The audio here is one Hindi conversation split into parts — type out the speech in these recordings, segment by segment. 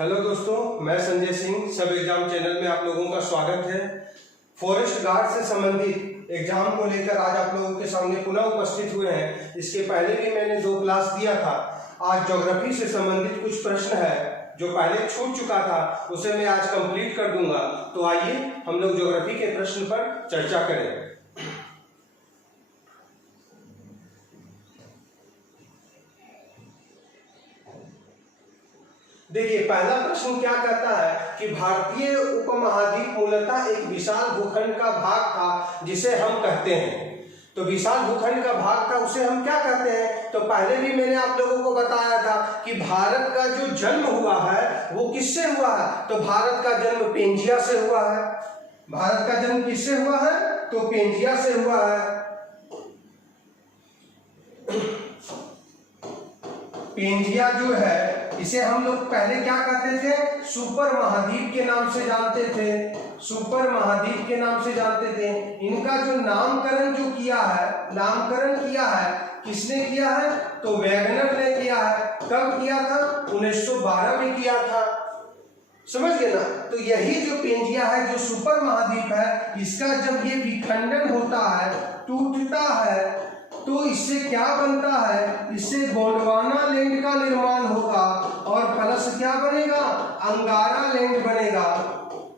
हेलो दोस्तों, मैं संजय सिंह। सब एग्जाम चैनल में आप लोगों का स्वागत है। फॉरेस्ट गार्ड से संबंधित एग्जाम को लेकर आज आप लोगों के सामने पुनः उपस्थित हुए हैं। इसके पहले भी मैंने 2 क्लास दिया था। आज ज्योग्राफी से संबंधित कुछ प्रश्न है जो पहले छूट चुका था, उसे मैं आज कंप्लीट कर दूंगा। तो आइए हम लोग ज्योग्राफी के प्रश्न पर चर्चा करें। देखिए, पहला प्रश्न क्या कहता है कि भारतीय उपमहाद्वीप मूलतः एक विशाल भूखंड का भाग था जिसे हम कहते हैं। तो विशाल भूखंड का भाग था, उसे हम क्या कहते हैं? तो पहले भी मैंने आप लोगों को बताया था कि भारत का जो जन्म हुआ है वो किससे हुआ है? तो भारत का जन्म पेंजिया से हुआ है। भारत का जन्म किससे हुआ है? तो पेंजिया से हुआ है। पेंजिया जो है इसे हम लोग पहले क्या कहते थे? सुपर महाद्वीप के नाम से जानते थे। सुपर महाद्वीप के नाम से जानते थे। इनका जो नामकरण जो किया है, नामकरण किया है, किसने किया है? तो वैगनर ने किया है। कब किया था? 1912 में किया था। समझ गए ना? तो यही जो पेंजिया है, जो सुपर महाद्वीप है, इसका जब ये विखंडन होता है, टूटता है, तो इससे क्या बनता है? इससे गोंडवाना लैंड का निर्माण होगा और प्लस क्या बनेगा? अंगारा लैंड बनेगा।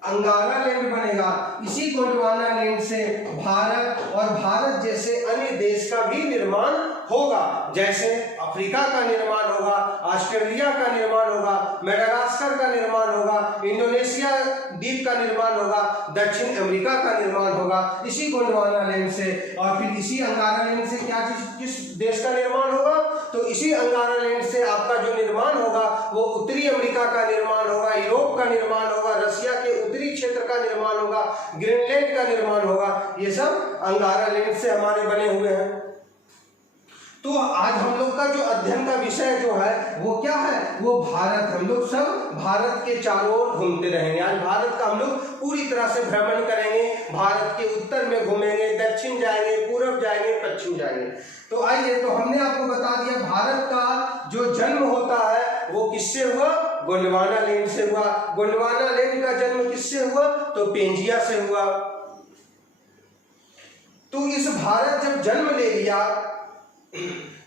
अंगारा लैंड बनेगा। इसी गोंडवाना लैंड से भारत और भारत जैसे अन्य देश का भी निर्माण होगा। जैसे अफ्रीका का निर्माण होगा, ऑस्ट्रेलिया का निर्माण होगा, मेडागास्कर का निर्माण होगा, इंडोनेशिया द्वीप का निर्माण होगा, दक्षिण अमेरिका का निर्माण होगा इसी गोंडवाना लैंड से। और फिर इसी अंगारा लैंड से क्या चीज, किस देश का निर्माण होगा? तो इसी अंगारा लैंड से आपका जो निर्माण होगा वो उत्तरी अमेरिका का निर्माण होगा, यूरोप का निर्माण होगा, रसिया के उत्तरी क्षेत्र का निर्माण होगा, ग्रीनलैंड का निर्माण होगा। ये सब अंगारा लैंड से हमारे बने हुए हैं। तो आज हम लोग का जो अध्ययन का विषय जो है वो क्या है? वो भारत। हम लोग सब भारत के चारों ओर घूमते रहेंगे। आज भारत का हम लोग पूरी तरह से भ्रमण करेंगे। भारत के उत्तर में घूमेंगे, दक्षिण जाएंगे, पूर्व जाएंगे, पश्चिम जाएंगे। तो आइए, तो हमने आपको बता दिया भारत का जो जन्म होता है वो किससे हुआ? गोंडवाना लैंड से हुआ। गोंडवाना लैंड का जन्म किससे हुआ? तो पेंजिया से हुआ। तो इस भारत जब जन्म ले लिया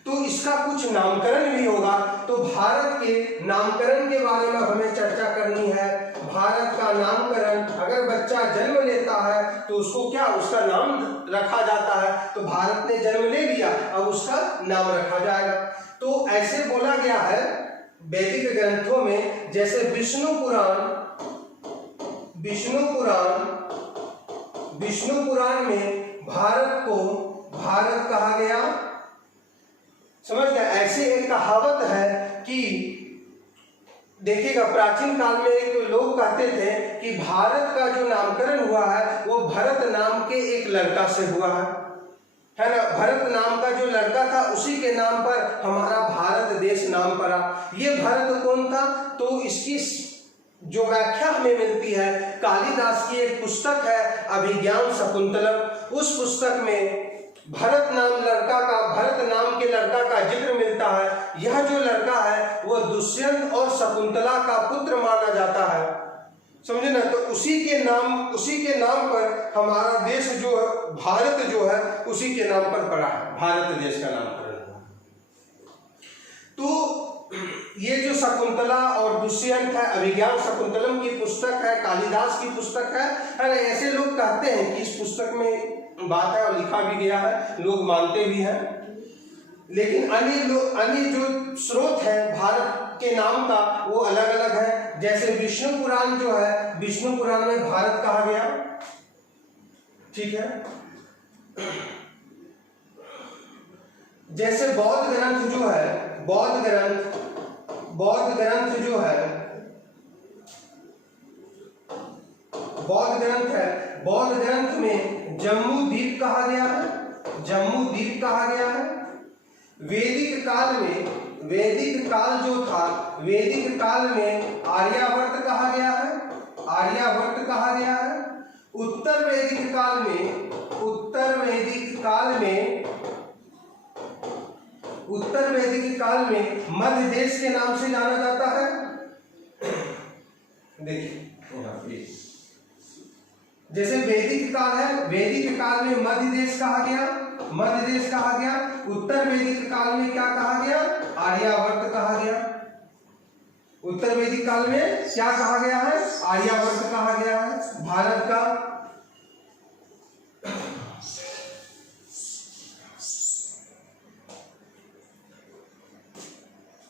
तो इसका कुछ नामकरण भी होगा। तो भारत के नामकरण के बारे में हमें चर्चा करनी है। भारत का नामकरण, अगर बच्चा जन्म लेता है तो उसको क्या, उसका नाम रखा जाता है। तो भारत ने जन्म ले लिया, अब उसका नाम रखा जाएगा। तो ऐसे बोला गया है वैदिक ग्रंथों में, जैसे विष्णु पुराण में भारत को भारत कहा गया। समझ गए? ऐसे एक कहावत है कि देखिएगा, प्राचीन काल में एक लोग कहते थे कि भारत का जो नामकरण हुआ है वो भरत नाम के एक लड़का से हुआ है ना। भरत नाम का जो लड़का था उसी के नाम पर हमारा भारत देश नाम पड़ा। ये भरत कौन था? तो इसकी जो व्याख्या हमें मिलती है, कालिदास की एक पुस्तक है अभिज्ञान शकुंतलम। उस पुस्तक में भरत नाम के लड़का का जिक्र मिलता है। यह जो लड़का है वो दुष्यंत और शकुंतला का पुत्र माना जाता है। समझे ना? तो उसी के नाम पर हमारा देश जो भारत जो है उसी के नाम पर पड़ा है, भारत देश का नामकरण हुआ। तो ये जो शकुंतला और दुष्यंत है, अभिज्ञान शकुंतलम की पुस्तक है, कालिदास की पुस्तक है ना। ऐसे लोग कहते हैं कि इस पुस्तक में बात है और लिखा भी गया है, लोग मानते भी हैं। लेकिन अन्य जो स्रोत है भारत के नाम का वो अलग अलग है। जैसे विष्णु पुराण जो है, विष्णु पुराण में भारत कहा गया। ठीक है। जैसे बौद्ध ग्रंथ जो है, बौद्ध ग्रंथ में जम्मू द्वीप कहा गया है। वैदिक काल में आर्यावर्त कहा गया है। उत्तर वैदिक काल में मध्य देश के नाम से जाना जाता है। देखिए यहाँ पे जैसे वैदिक काल है, वैदिक काल में मध्य देश कहा गया, मध्य देश कहा गया। उत्तर वैदिक काल में क्या कहा गया? आर्यावर्त कहा गया। उत्तर वैदिक काल में क्या कहा गया है? आर्यावर्त कहा गया है भारत का।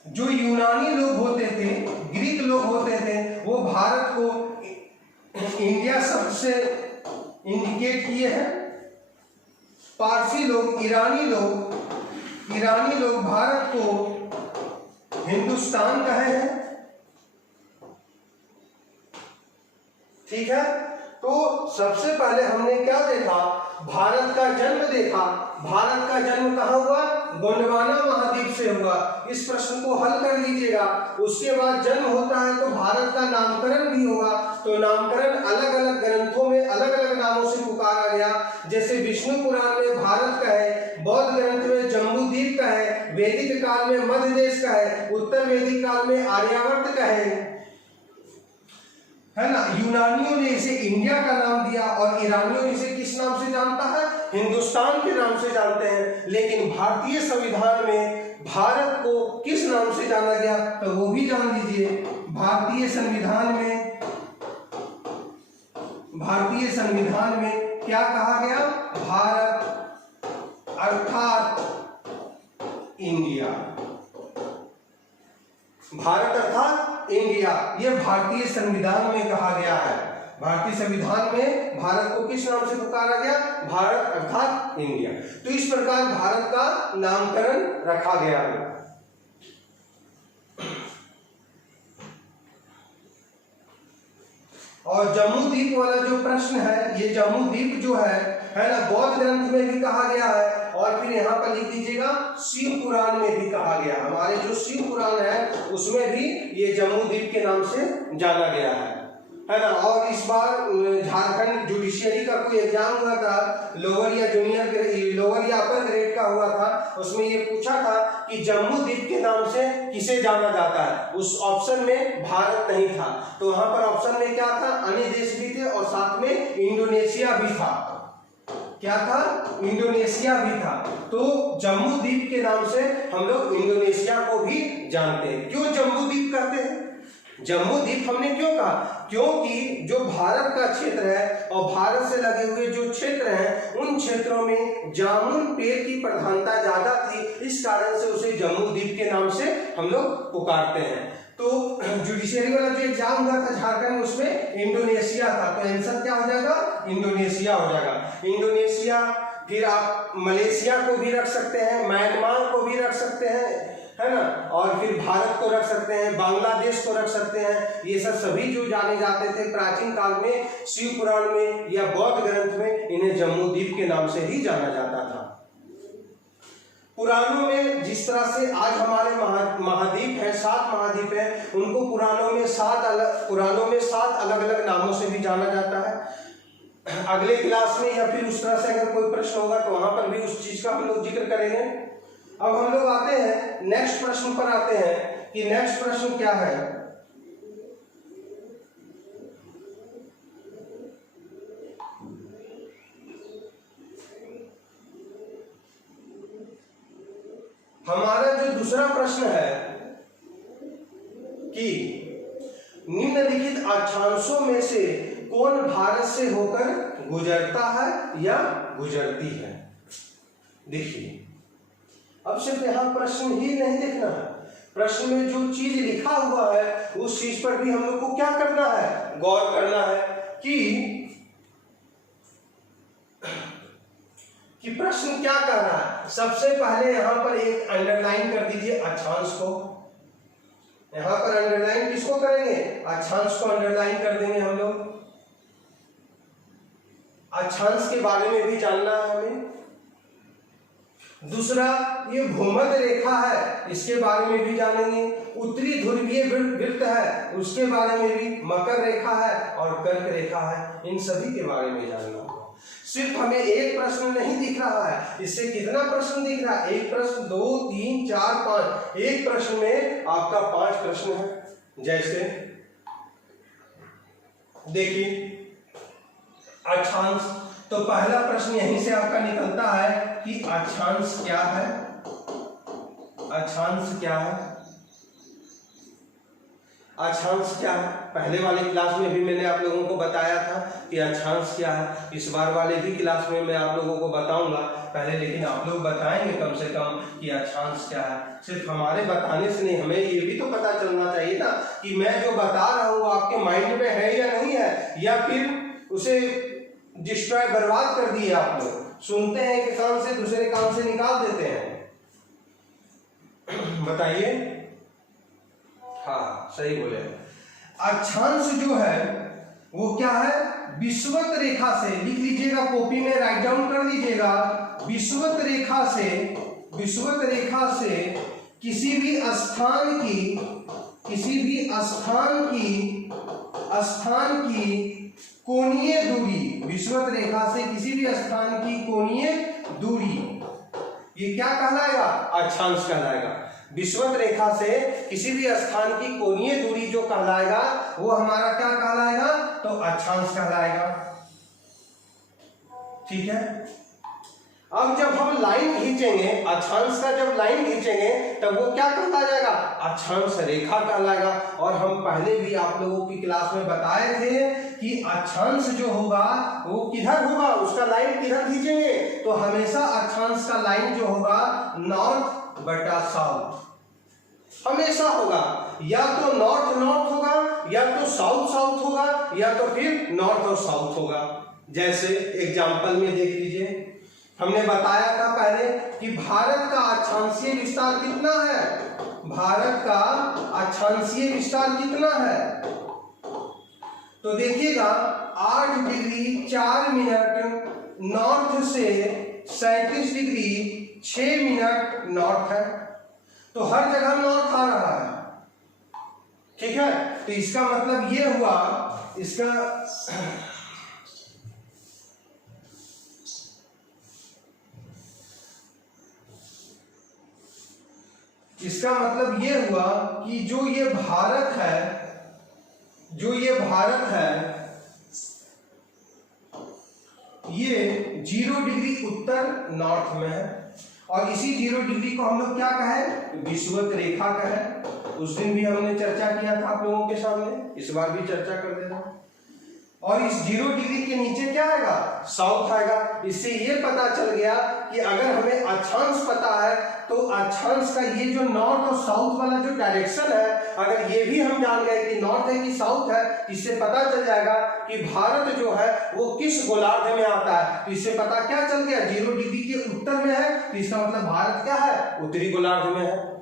जो यूनानी लोग होते थे, ग्रीक लोग होते थे, वो भारत को इंडिया शब्द से इंडिकेट किए हैं। पारसी लोग, ईरानी लोग भारत को हिंदुस्तान कहे हैं। ठीक है, तो सबसे पहले हमने क्या देखा? भारत का जन्म देखा। भारत का जन्म कहाँ हुआ? गोंडवाना महाद्वीप से हुआ। इस प्रश्न को हल कर लीजिएगा। उसके बाद जन्म होता है तो भारत का नामकरण भी होगा। तो नामकरण अलग अलग ग्रंथों में अलग अलग नामों से पुकारा गया। जैसे विष्णु पुराण में भारत का है, बौद्ध ग्रंथ में जम्बूद्वीप का है, वैदिक काल में मध्य देश का है, उत्तर वैदिक काल में आर्यावर्त का है ना। यूनानियों ने इसे इंडिया का नाम दिया और ईरानियों इसे किस नाम से जानता है? हिंदुस्तान के नाम से जानते हैं। लेकिन भारतीय संविधान में भारत को किस नाम से जाना गया? तो वो भी जान लीजिए। भारतीय संविधान में क्या कहा गया? भारत अर्थात इंडिया। भारत अर्थात इंडिया, यह भारतीय संविधान में कहा गया है। भारतीय संविधान में भारत को किस नाम से पुकारा गया? भारत अर्थात इंडिया। तो इस प्रकार भारत का नामकरण रखा गया है। और जम्मू द्वीप वाला जो प्रश्न है, ये जम्मू द्वीप जो है ना, बौद्ध ग्रंथ में भी कहा गया है और फिर यहाँ पर लिख दीजिएगा शिव पुराण में भी कहा गया। हमारे जो शिव पुराण है उसमें भी ये जम्मू द्वीप के नाम से जाना गया है ना। और इस बार झारखंड जुडिशियरी का कोई एग्जाम हुआ था, लोअर या लोअर या अपर ग्रेड का हुआ था। उसमें ये पूछा था कि जम्मू द्वीप के नाम से किसे जाना जाता है। उस ऑप्शन में भारत नहीं था, तो वहां पर ऑप्शन में क्या था? अन्य देश भी थे और साथ में इंडोनेशिया भी था। क्या था? इंडोनेशिया भी था। तो जम्मू द्वीप के नाम से हम लोग इंडोनेशिया को भी जानते हैं। क्यों जम्मू द्वीप कहते हैं? जम्मू द्वीप हमने क्यों कहा? क्योंकि जो भारत का क्षेत्र है और भारत से लगे हुए जो क्षेत्र हैं, उन क्षेत्रों में जामुन पेड़ की प्रधानता ज्यादा थी। इस कारण से उसे जम्मू द्वीप के नाम से हम लोग पुकारते हैं। तो जुडिशियरी वाला जो एग्जाम हुआ था झारखंड में, उसमें इंडोनेशिया था। तो आंसर क्या हो जाएगा? इंडोनेशिया हो जाएगा। इंडोनेशिया, फिर आप मलेशिया को भी रख सकते हैं, म्यांमार को भी रख सकते हैं, है ना। और फिर भारत को रख सकते हैं, बांग्लादेश को रख सकते हैं। ये सब सभी जो जाने जाते थे प्राचीन काल में शिव पुराण में या बौद्ध ग्रंथ में, इन्हें जम्मू द्वीप के नाम से ही जाना जाता था। पुराणों में जिस तरह से आज हमारे महाद्वीप है, 7 महाद्वीप है, उनको पुराणों में 7 अलग अलग नामों से भी जाना जाता है। अगले क्लास में या फिर उस तरह से अगर कोई प्रश्न होगा तो वहां पर भी उस चीज का हम लोग जिक्र करेंगे। अब हम लोग आते हैं नेक्स्ट प्रश्न पर आते हैं कि नेक्स्ट प्रश्न क्या है। हमारा जो दूसरा प्रश्न है कि निम्नलिखित अक्षांशों में से कौन भारत से होकर गुजरता है या गुजरती है? देखिए, अब सिर्फ यहां प्रश्न ही नहीं देखना है, प्रश्न में जो चीज लिखा हुआ है उस चीज पर भी हम लोग को क्या करना है? गौर करना है कि प्रश्न क्या कर रहा है। सबसे पहले यहां पर एक अंडरलाइन कर दीजिए अक्षांश को। यहां पर अंडरलाइन किसको करेंगे? अक्षांश को अंडरलाइन कर देंगे हम लोग। अक्षांश के बारे में भी जानना है हमें। दूसरा, ये भूमध्य रेखा है, इसके बारे में भी जानेंगे। उत्तरी ध्रुवीय वृत्त है, उसके बारे में भी। मकर रेखा है और कर्क रेखा है, इन सभी के बारे में जानना। सिर्फ हमें एक प्रश्न नहीं दिख रहा है, इससे कितना प्रश्न दिख रहा है? एक प्रश्न, 2, 3, 4, 5। एक प्रश्न में आपका 5 प्रश्न है। जैसे देखिए अक्षांश, तो पहला प्रश्न यहीं से आपका निकलता है कि अक्षांश क्या है। अक्षांश क्या है? अक्षांश क्या है? पहले वाले क्लास में भी मैंने आप लोगों को बताया था कि अक्षांश क्या है। इस बार वाले भी क्लास में मैं आप लोगों को बताऊंगा पहले, लेकिन आप लोग बताएंगे कम से कम कि अक्षांश क्या है। सिर्फ हमारे बताने से नहीं, हमें ये भी तो पता चलना चाहिए ना कि मैं जो बता रहा हूँ आपके माइंड में है या नहीं है, या फिर उसे डिस्ट्रॉय बर्बाद कर दिए आप लोग। सुनते हैं एक कान से दूसरे कान से निकाल देते हैं। बताइए। हाँ सही बोले। अक्षांश जो है वो क्या है? विषुवत रेखा से, लिख लीजिएगा कॉपी में, राइट डाउन कर लीजिएगा। विषुवत रेखा से किसी भी स्थान की कोणीय दूरी, विषुवत रेखा से किसी भी स्थान की कोणीय दूरी, ये क्या कहलाएगा? अक्षांश कहलाएगा। विषुवत रेखा से किसी भी स्थान की कोणीय दूरी जो कहलाएगा वो हमारा क्या कहलाएगा? तो अक्षांश कहलाएगा। ठीक है। अब जब हम लाइन खींचेंगे, अक्षांश का जब लाइन खींचेंगे तब वो क्या कहला जाएगा? अक्षांश रेखा कहलाएगा। और हम पहले भी आप लोगों की क्लास में बताए थे कि अक्षांश जो होगा वो किधर होगा, उसका लाइन किधर खींचेंगे? तो हमेशा अक्षांश का लाइन जो होगा नॉर्थ बटा साउथ हमेशा होगा। या तो नॉर्थ नॉर्थ होगा, या तो साउथ साउथ होगा, या तो फिर नॉर्थ और साउथ होगा। जैसे एग्जाम्पल में देख लीजिए, हमने बताया था पहले कि भारत का अक्षांशीय विस्तार कितना है? भारत का अक्षांशीय विस्तार कितना है? तो देखिएगा 8 डिग्री 4 मिनट नॉर्थ से 37 डिग्री 6 मिनट नॉर्थ है। तो हर जगह नॉर्थ आ रहा है। ठीक है। तो इसका मतलब ये हुआ, इसका मतलब ये हुआ कि जो ये भारत है ये 0 डिग्री उत्तर नॉर्थ में है। और इसी 0 डिग्री को हम लोग क्या कहें? विषुवत रेखा कहें। उस दिन भी हमने चर्चा किया था आप लोगों के सामने, इस बार भी चर्चा कर देना। और इस 0 डिग्री के नीचे क्या आएगा? साउथ आएगा। इससे ये पता चल गया कि अगर हमें अक्षांश पता है तो अक्षांश का ये जो नॉर्थ और साउथ वाला जो डायरेक्शन है, अगर ये भी हम जान गए कि नॉर्थ है कि साउथ है, इससे पता चल जाएगा कि भारत जो है वो किस गोलार्ध में आता है। तो इससे पता क्या चल गया? 0 डिग्री के उत्तर में है, तो इसका मतलब भारत क्या है? उत्तरी गोलार्ध में है।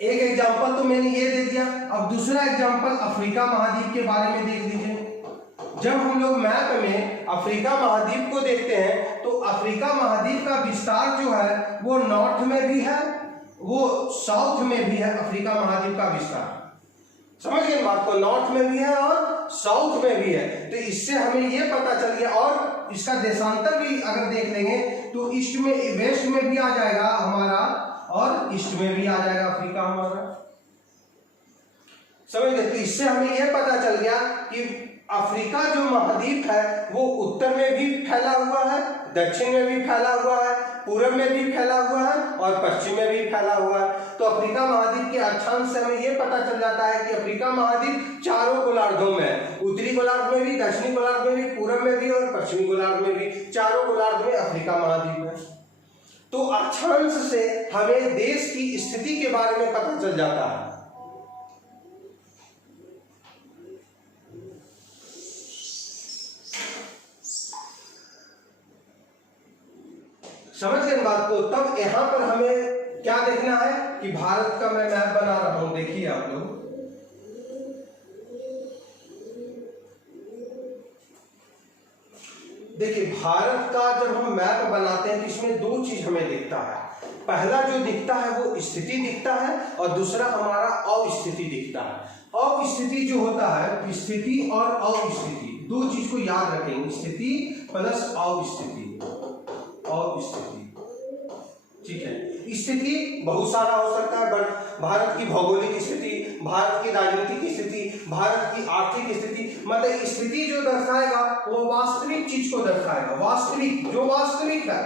एक एग्जांपल तो मैंने ये दे दिया। अब दूसरा एग्जांपल अफ्रीका महाद्वीप के बारे में देख लीजिए। जब हम लोग मैप में अफ्रीका महाद्वीप को देखते हैं तो अफ्रीका महाद्वीप का विस्तार जो है वो नॉर्थ में भी है, वो साउथ में भी है। अफ्रीका महाद्वीप का विस्तार समझ गए बात को? नॉर्थ में भी है और साउथ में भी है। तो इससे हमें ये पता चल गया। और इसका देशांतर भी अगर देख लेंगे तो ईस्ट में, वेस्ट में भी आ जाएगा हमारा और ईस्ट में भी आ जाएगा अफ्रीका हमारा। समझ गए? तो इससे हमें यह पता चल गया कि अफ्रीका जो महाद्वीप है वो उत्तर में भी फैला हुआ है, दक्षिण में भी फैला हुआ है, पूर्व में भी फैला हुआ है और पश्चिम में भी फैला हुआ है। तो अफ्रीका महाद्वीप के अक्षांश से हमें यह पता चल जाता है कि अफ्रीका महाद्वीप चारों गोलार्धों में है। उत्तरी गोलार्ध में भी, दक्षिणी गोलार्ध में भी, पूर्व में भी और पश्चिमी गोलार्ध में भी, चारों गोलार्ध में अफ्रीका महाद्वीप है। तो अक्षांश से हमें देश की स्थिति के बारे में पता चल जाता है। समझ गए बात को? तब यहां पर हमें क्या देखना है कि भारत का मैं मैप बना रहा हूं। देखिए आप लोग, देखिए भारत का जब हम मैप बनाते हैं तो इसमें 2 चीज हमें दिखता है। पहला जो दिखता है वो स्थिति दिखता है और दूसरा हमारा अवस्थिति दिखता है। अवस्थिति जो होता है, स्थिति और अवस्थिति 2 चीज को याद रखेंगे, स्थिति प्लस अवस्थिति। अवस्थिति ठीक है। स्थिति बहुत सारा हो सकता है, भारत की भौगोलिक स्थिति, भारत की राजनीतिक स्थिति, भारत की आर्थिक स्थिति, मतलब स्थिति जो दर्शाएगा वो वास्तविक चीज को दर्शाएगा, वास्तविक जो वास्तविक है,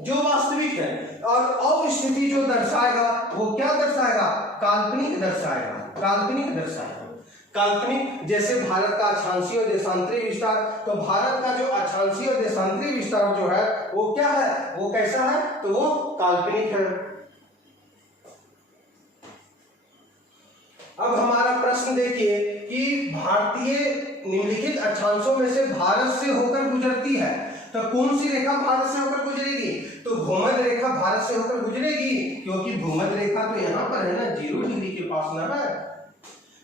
जो वास्तविक है। और अवस्थिति जो दर्शाएगा वो क्या दर्शाएगा, काल्पनिक दर्शाएगा, काल्पनिक दर्शाएगा, काल्पनिक। जैसे भारत का अक्षांशीय और देशांतरीय विस्तार, तो भारत का जो अक्षांशीय और देशांतरीय विस्तार जो है वो क्या है, वो कैसा है, तो वो काल्पनिक है। अब हमारा प्रश्न देखिए कि भारतीय निम्नलिखित अक्षांशों में से भारत से होकर गुजरती है, तो कौन सी रेखा भारत से होकर गुजरेगी, तो भूमध्य रेखा भारत से होकर गुजरेगी, क्योंकि भूमध्य रेखा तो यहाँ पर है ना, 0 डिग्री के पास ना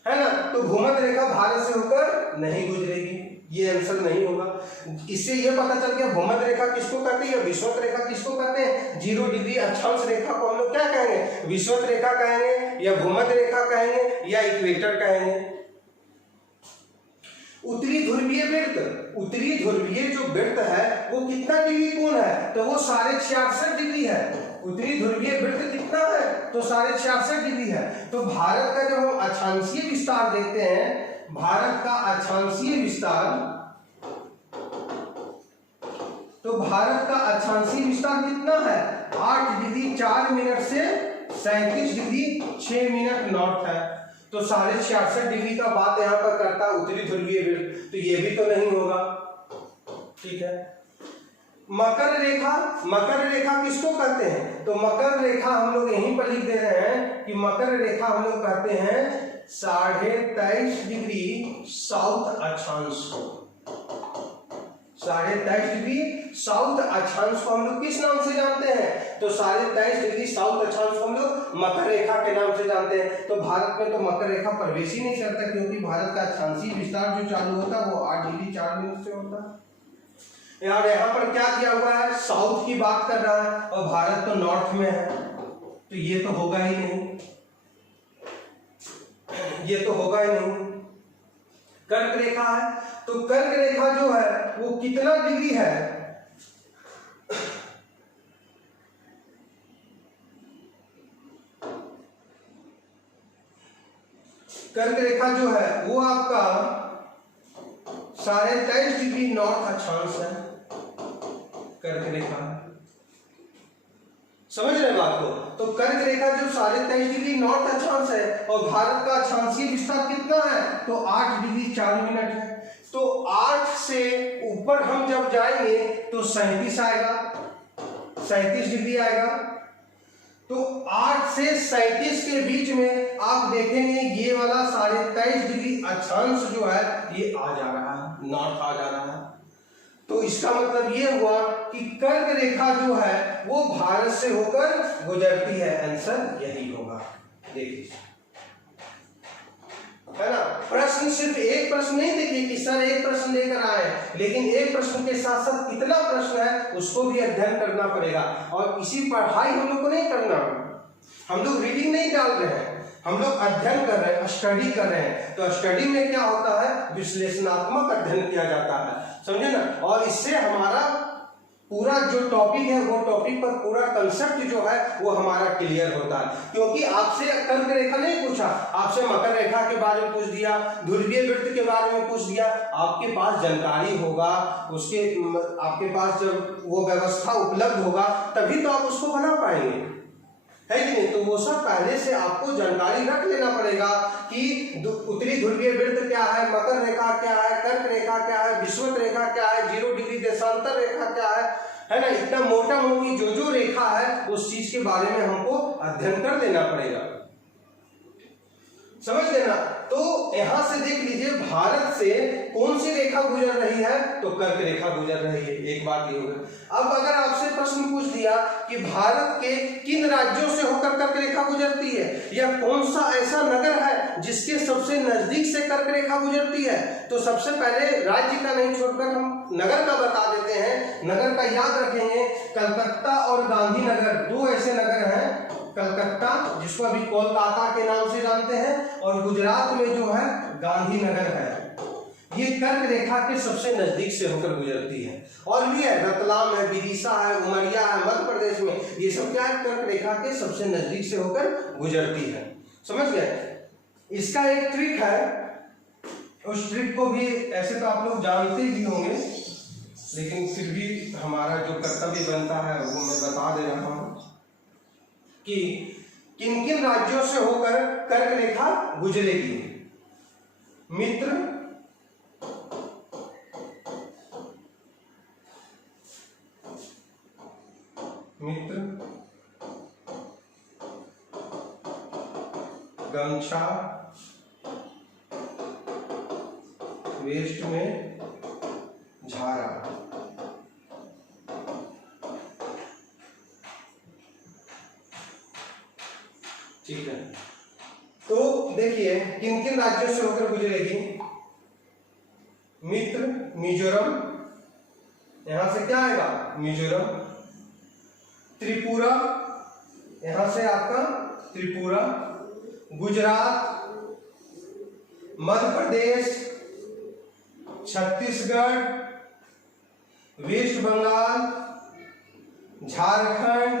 है ना, तो भूमध्य रेखा भारत से होकर नहीं गुजरेगी, ये आंसर नहीं होगा। इससे यह पता चल गया भूमध्य रेखा किसको कहते हैं, विषुवत रेखा किसको कहते हैं, 0 डिग्री अक्षांश रेखा को हम लोग क्या कहेंगे, विषुवत रेखा कहेंगे या भूमध्य रेखा कहेंगे या इक्वेटर कहेंगे। उत्तरी ध्रुवीय वृत्त, उत्तरी ध्रुवीय जो वृत्त है वो कितना डिग्री कोण है, तो वो 66.5 डिग्री है। उत्तरी ध्रुवीय वृत्त कितना है, तो 66.5 डिग्री है। तो भारत का जब हम अक्षांशीय विस्तार देखते हैं, भारत का अक्षांशीय विस्तार, तो भारत का अक्षांशीय विस्तार कितना है, 8 डिग्री 4 मिनट से 37 डिग्री 6 मिनट नॉर्थ है। तो 66.5 डिग्री का बात यहाँ पर करता है उत्तरी ध्रुवीय वृत्त, तो ये भी तो नहीं होगा, ठीक है। मकर रेखा, मकर रेखा किसको कहते हैं, तो मकर रेखा हम लोग यहीं पर लिख दे रहे हैं कि मकर रेखा हम लोग कहते हैं 23.5 डिग्री साउथ अक्षांश को, 23.5 डिग्री साउथ अक्षांश को हम लोग किस नाम से जानते हैं, तो 23.5 डिग्री साउथ अक्षांश को हम लोग मकर रेखा के नाम से जानते हैं। तो भारत में तो मकर रेखा प्रवेश ही नहीं करता, क्योंकि भारत का अक्षांशीय विस्तार जो चालू होता है वो 8 डिग्री 4 मिनट से होता है। यार यहाँ पर क्या दिया हुआ है, साउथ की बात कर रहा है और भारत तो नॉर्थ में है, तो ये तो होगा ही नहीं, ये तो होगा ही नहीं। कर्क रेखा है, तो कर्क रेखा जो है वो कितना डिग्री है, कर्क रेखा जो है वो आपका 23.5 डिग्री नॉर्थ अक्षांश है, कर्क रेखा, समझ रहे बात को। तो कर्क रेखा जो 23.5 डिग्री नॉर्थ अक्षांश है और भारत का अक्षांशीय विस्तार कितना है, तो 8 डिग्री 4 मिनट है। तो 8 से ऊपर हम जब जाएंगे तो 37 आएगा, 37 डिग्री आएगा। तो 8 से 37 के बीच में आप देखेंगे ये वाला 23.5 डिग्री अक्षांश जो है ये आ जा रहा है, नॉर्थ आ जा रहा है। तो इसका मतलब ये हुआ कि कर्क रेखा जो है वो भारत से होकर गुजरती है, आंसर यही होगा। देखिए है ना, प्रश्न सिर्फ एक प्रश्न नहीं देखिए कि सर एक प्रश्न लेकर आए, लेकिन एक प्रश्न के साथ साथ कितना प्रश्न है उसको भी अध्ययन करना पड़ेगा। और इसी पढ़ाई हम लोग को नहीं करना, हम लोग रीडिंग नहीं डाल रहे हैं, हम लोग अध्ययन कर रहे हैं, स्टडी कर रहे हैं। तो स्टडी में क्या होता है, विश्लेषणात्मक अध्ययन किया जाता है, समझे ना। और इससे हमारा पूरा जो टॉपिक है वो टॉपिक पर पूरा कंसेप्ट जो है वो हमारा क्लियर होता है। क्योंकि आपसे कर्क रेखा नहीं पूछा, आपसे मकर रेखा के बारे में पूछ दिया, ध्रुवीय वृत्त के बारे में पूछ दिया, आपके पास जानकारी होगा, उसके आपके पास जब वो व्यवस्था उपलब्ध होगा तभी तो आप उसको बना पाएंगे, है कि नहीं। तो वो सब पहले से आपको जानकारी रख लेना पड़ेगा कि उत्तरी ध्रुवीय वृत्त क्या है, मकर रेखा क्या है, कर्क रेखा क्या है, विषुवत रेखा क्या है, 0 डिग्री देशांतर रेखा क्या है ना। इतना मोटा मोटी जो रेखा है उस चीज के बारे में हमको अध्ययन कर लेना पड़ेगा, समझ लेना। तो यहां से देख लीजिए भारत से कौन सी रेखा गुजर रही है, तो कर्क रेखा गुजर रही है, एक बात ये होगी। अब अगर आपसे प्रश्न पूछ दिया कि भारत के किन राज्यों से होकर कर्क रेखा गुजरती है, या कौन सा ऐसा नगर है जिसके सबसे नजदीक से कर्क रेखा गुजरती है, तो सबसे पहले राज्य का नहीं छोड़कर हम नगर का बता देते हैं। नगर का याद रखेंगे, कलकत्ता और गांधीनगर, 2 ऐसे नगर हैं। कलकत्ता जिसको अभी कोलकाता के नाम से जानते हैं, और गुजरात में जो है गांधीनगर है, ये कर्क रेखा के सबसे नजदीक से होकर गुजरती है। और भी है, रतलाम है, विदिशा है, उमरिया है, मध्य प्रदेश में, ये सब क्या है, कर्क रेखा के सबसे नजदीक से होकर गुजरती है। समझ गए? इसका एक ट्रिक है, उस ट्रिक को भी ऐसे तो आप लोग जानते ही होंगे, लेकिन फिर भी हमारा जो कर्तव्य बनता है वो मैं बता दे रहा हूं कि किन किन राज्यों से होकर कर्क रेखा गुजरेगी। मित्र, गमछा, वेस्ट में झारा। ठीक है, तो देखिए किन किन राज्यों से होकर गुजरेगी। मित्र मिजोरम, यहां से क्या आएगा मिजोरम। त्रिपुरा, यहां से आपका त्रिपुरा। गुजरात, मध्य प्रदेश, छत्तीसगढ़, वेस्ट बंगाल, झारखंड,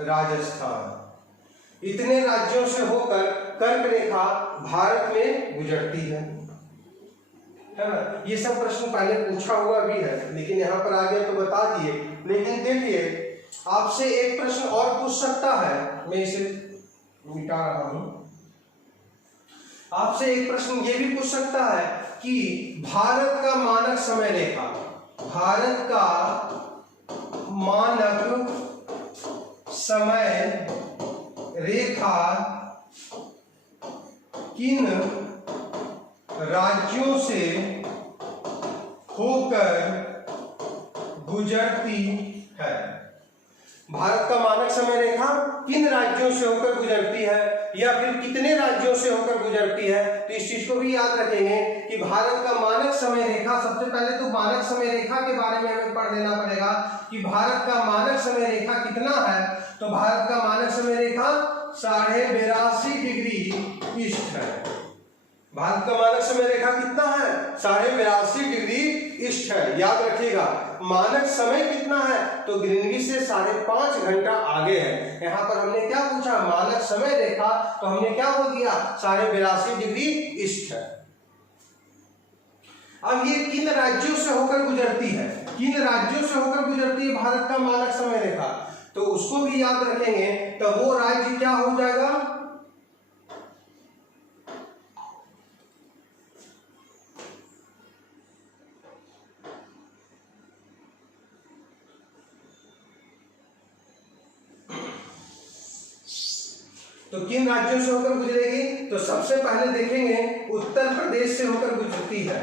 राजस्थान, इतने राज्यों से होकर कर्क रेखा भारत में गुजरती है ना। ये सब प्रश्न पहले पूछा हुआ भी है, लेकिन यहाँ पर आ गया तो बता दिए। लेकिन देखिए आपसे एक प्रश्न और पूछ सकता है, मैं इसे मिटा रहा हूं। आपसे एक प्रश्न ये भी पूछ सकता है कि भारत का मानक समय रेखा, भारत का मानक समय रेखा किन राज्यों से होकर गुजरती है। भारत का मानक समय रेखा किन राज्यों से होकर गुजरती है, या फिर कितने राज्यों से होकर गुजरती है। तो इस चीज को भी याद रखेंगे कि भारत का मानक समय रेखा, सबसे पहले तो मानक समय रेखा के बारे में हमें पढ़ लेना पड़ेगा कि भारत का मानक समय रेखा कितना है। तो भारत का मानक समय रेखा 82.5 डिग्री ईस्ट है। भारत का मानक समय रेखा कितना है 82.5 डिग्री ईस्ट है। याद रखिएगा मानक समय कितना है, तो ग्रीनविच से 5.5 घंटा आगे है। यहाँ पर हमने क्या पूछा, मानक समय रेखा, तो हमने क्या बोल दिया 82.5 डिग्री ईस्ट है। अब ये किन राज्यों से होकर गुजरती है, किन राज्यों से होकर गुजरती है भारत का मानक समय रेखा, तो उसको भी याद रखेंगे। तो वो राज्य क्या हो जाएगा, तो किन राज्यों से होकर गुजरेगी। तो सबसे पहले देखेंगे उत्तर प्रदेश से होकर गुजरती है,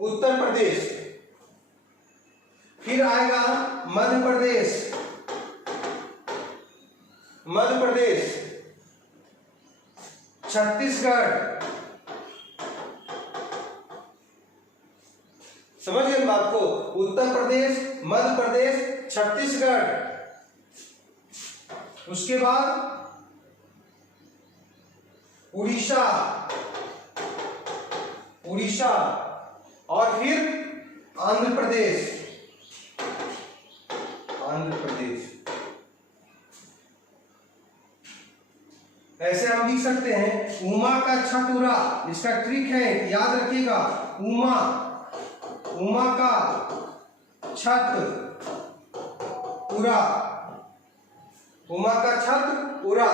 उत्तर प्रदेश। फिर आएगा मध्य प्रदेश, मध्य प्रदेश, छत्तीसगढ़। समझ गए बात को, उत्तर प्रदेश, मध्य प्रदेश, छत्तीसगढ़। उसके बाद उड़ीसा, उड़ीसा, और फिर आंध्र प्रदेश, आंध्र प्रदेश। ऐसे हम लिख सकते हैं उमा का छत उरा। इसका ट्रिक है, याद रखिएगा, उमा, उमा का छत उरा, उमा का छत उरा।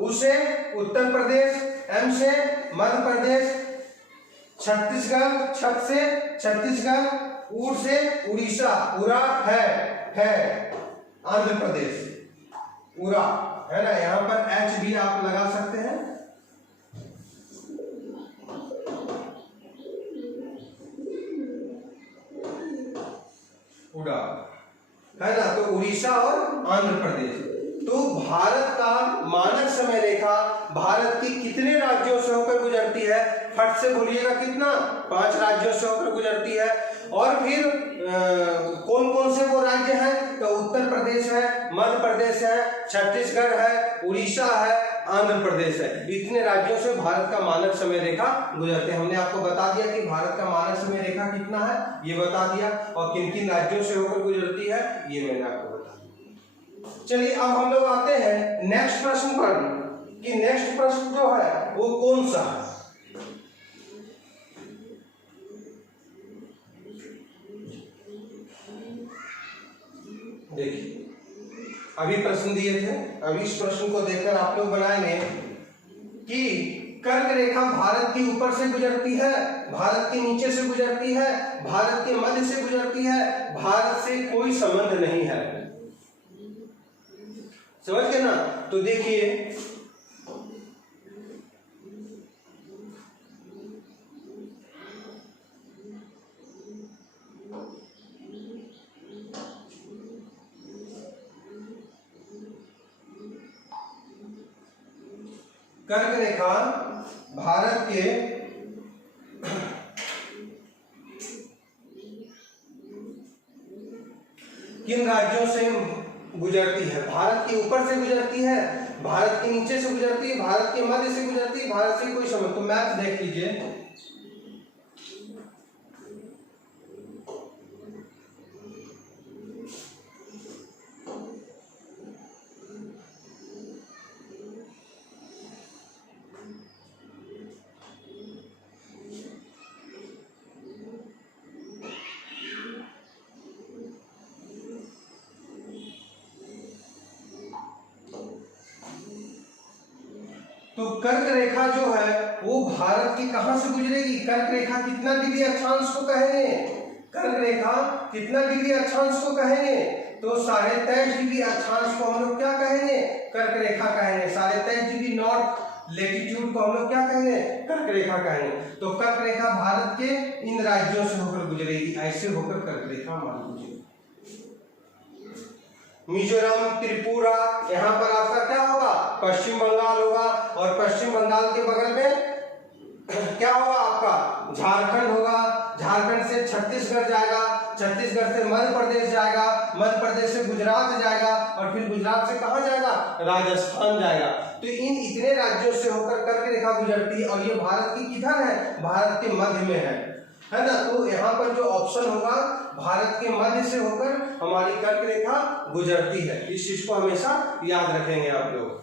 उसे उत्तर प्रदेश, एम से मध्य प्रदेश, छत्तीसगढ़, छत से छत्तीसगढ़, उड़ से उड़ीसा, उरा है आंध्र प्रदेश, उरा है ना। यहां पर एच भी आप लगा सकते हैं। उड़ा है ना, तो उड़ीसा और आंध्र प्रदेश। तो भारत का मानक समय रेखा भारत की कितने राज्यों से होकर गुजरती है, फट से बोलिएगा कितना, 5 राज्यों से होकर गुजरती है। और फिर कौन कौन से वो राज्य हैं, तो उत्तर प्रदेश है, मध्य प्रदेश है, छत्तीसगढ़ है, उड़ीसा है, आंध्र प्रदेश है। इतने राज्यों से भारत का मानक समय रेखा गुजरते हैं। हमने आपको बता दिया कि भारत का मानक समय रेखा कितना है, ये बता दिया, और किन किन राज्यों से होकर गुजरती है ये मैंने आपको बता दिया। चलिए अब हम लोग आते हैं नेक्स्ट प्रश्न पर। कि नेक्स्ट प्रश्न जो है वो कौन सा है। देखिए अभी प्रश्न दिए थे, अभी इस प्रश्न को देखकर आप लोग बनाएंगे कि कर्क रेखा भारत के ऊपर से गुजरती है, भारत के नीचे से गुजरती है, भारत के मध्य से गुजरती है, भारत से कोई संबंध नहीं है। समझ गए ना। तो देखिए कर्क रेखा भारत के किन राज्यों से गुजरती है। भारत के ऊपर से गुजरती है, भारत के नीचे से गुजरती है, भारत के मध्य से गुजरती है, भारत से कोई संबंध। तो मैप देख लीजिए। तो कर्क रेखा जो है वो भारत की कहां से गुजरेगी। कर्क रेखा कितना डिग्री अक्षांश को कहेंगे, कर्क रेखा कितना डिग्री अक्षांश को कहेंगे, तो 23.5 डिग्री अक्षांश को हम लोग क्या कहेंगे, कर्क रेखा कहेंगे। 23.5 डिग्री नॉर्थ लेटीट्यूड को हम लोग क्या कहेंगे, कर्क रेखा कहेंगे। तो कर्क रेखा भारत के इन राज्यों से होकर गुजरेगी, ऐसे होकर कर्क रेखा मान लीजिए। मिजोरम, त्रिपुरा, यहाँ पर आपका क्या होगा, पश्चिम बंगाल होगा, और पश्चिम बंगाल के बगल में क्या होगा आपका झारखंड होगा, झारखंड से छत्तीसगढ़ जाएगा, छत्तीसगढ़ से मध्य प्रदेश जाएगा, मध्य प्रदेश से गुजरात जाएगा, और फिर गुजरात से कहाँ जाएगा, राजस्थान जाएगा। तो इन इतने राज्यों से होकर कर्क रेखा गुजरती है, और ये भारत की किधर है, भारत के मध्य में है ना। तो यहाँ पर जो ऑप्शन होगा भारत के मध्य से होकर हमारी कर्क रेखा गुजरती है। इस चीज को हमेशा याद रखेंगे आप लोग।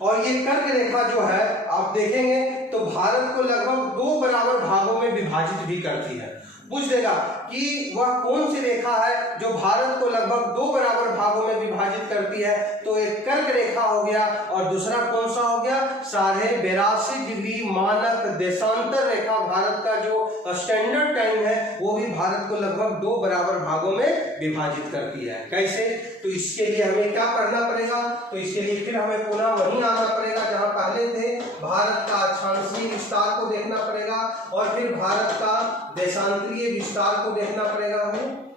और ये कर्क रेखा जो है आप देखेंगे तो भारत को लगभग 2 बराबर भागों में विभाजित भी करती है। पूछ देगा कि वह कौन सी रेखा है जो भारत को लगभग 2 बराबर भागों में विभाजित करती है। तो एक कर्क रेखा हो गया, और दूसरा कौन सा हो गया, 82.5 डिग्री मानक देशांतर रेखा। भारत का जो स्टैंडर्ड टाइम है वो भी भारत को लगभग 2 बराबर भागों में विभाजित करती है। कैसे, तो इसके लिए हमें क्या करना पड़ेगा, तो इसके लिए फिर हमें पुनः वहीं आना पड़ेगा जहां पहले थे। भारत का अक्षांशीय विस्तार को देखना पड़ेगा, और फिर भारत का देशांतरीय विस्तार को देखना पड़ेगा हमें।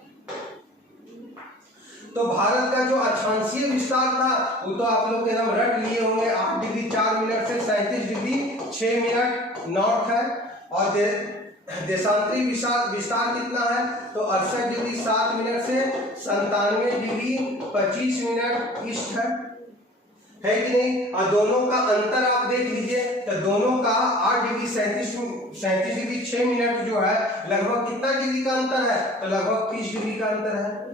तो भारत का जो अक्षांशीय विस्तार था वो तो आप लोग एकदम रट लिए होंगे, 8 डिग्री 4 मिनट से 37 डिग्री 6 मिनट नॉर्थ है, और देशांतरीय विस्तार कितना है, तो 68 डिग्री 7 मिनट से 97 डिग्री 25 मिनट ईस्ट है कि नहीं। और दोनों का अंतर आप देख लीजिए, तो दोनों का 8 डिग्री 37 डिग्री 6 मिनट जो है लगभग कितना डिग्री का अंतर है, तो लगभग 30 डिग्री का अंतर है।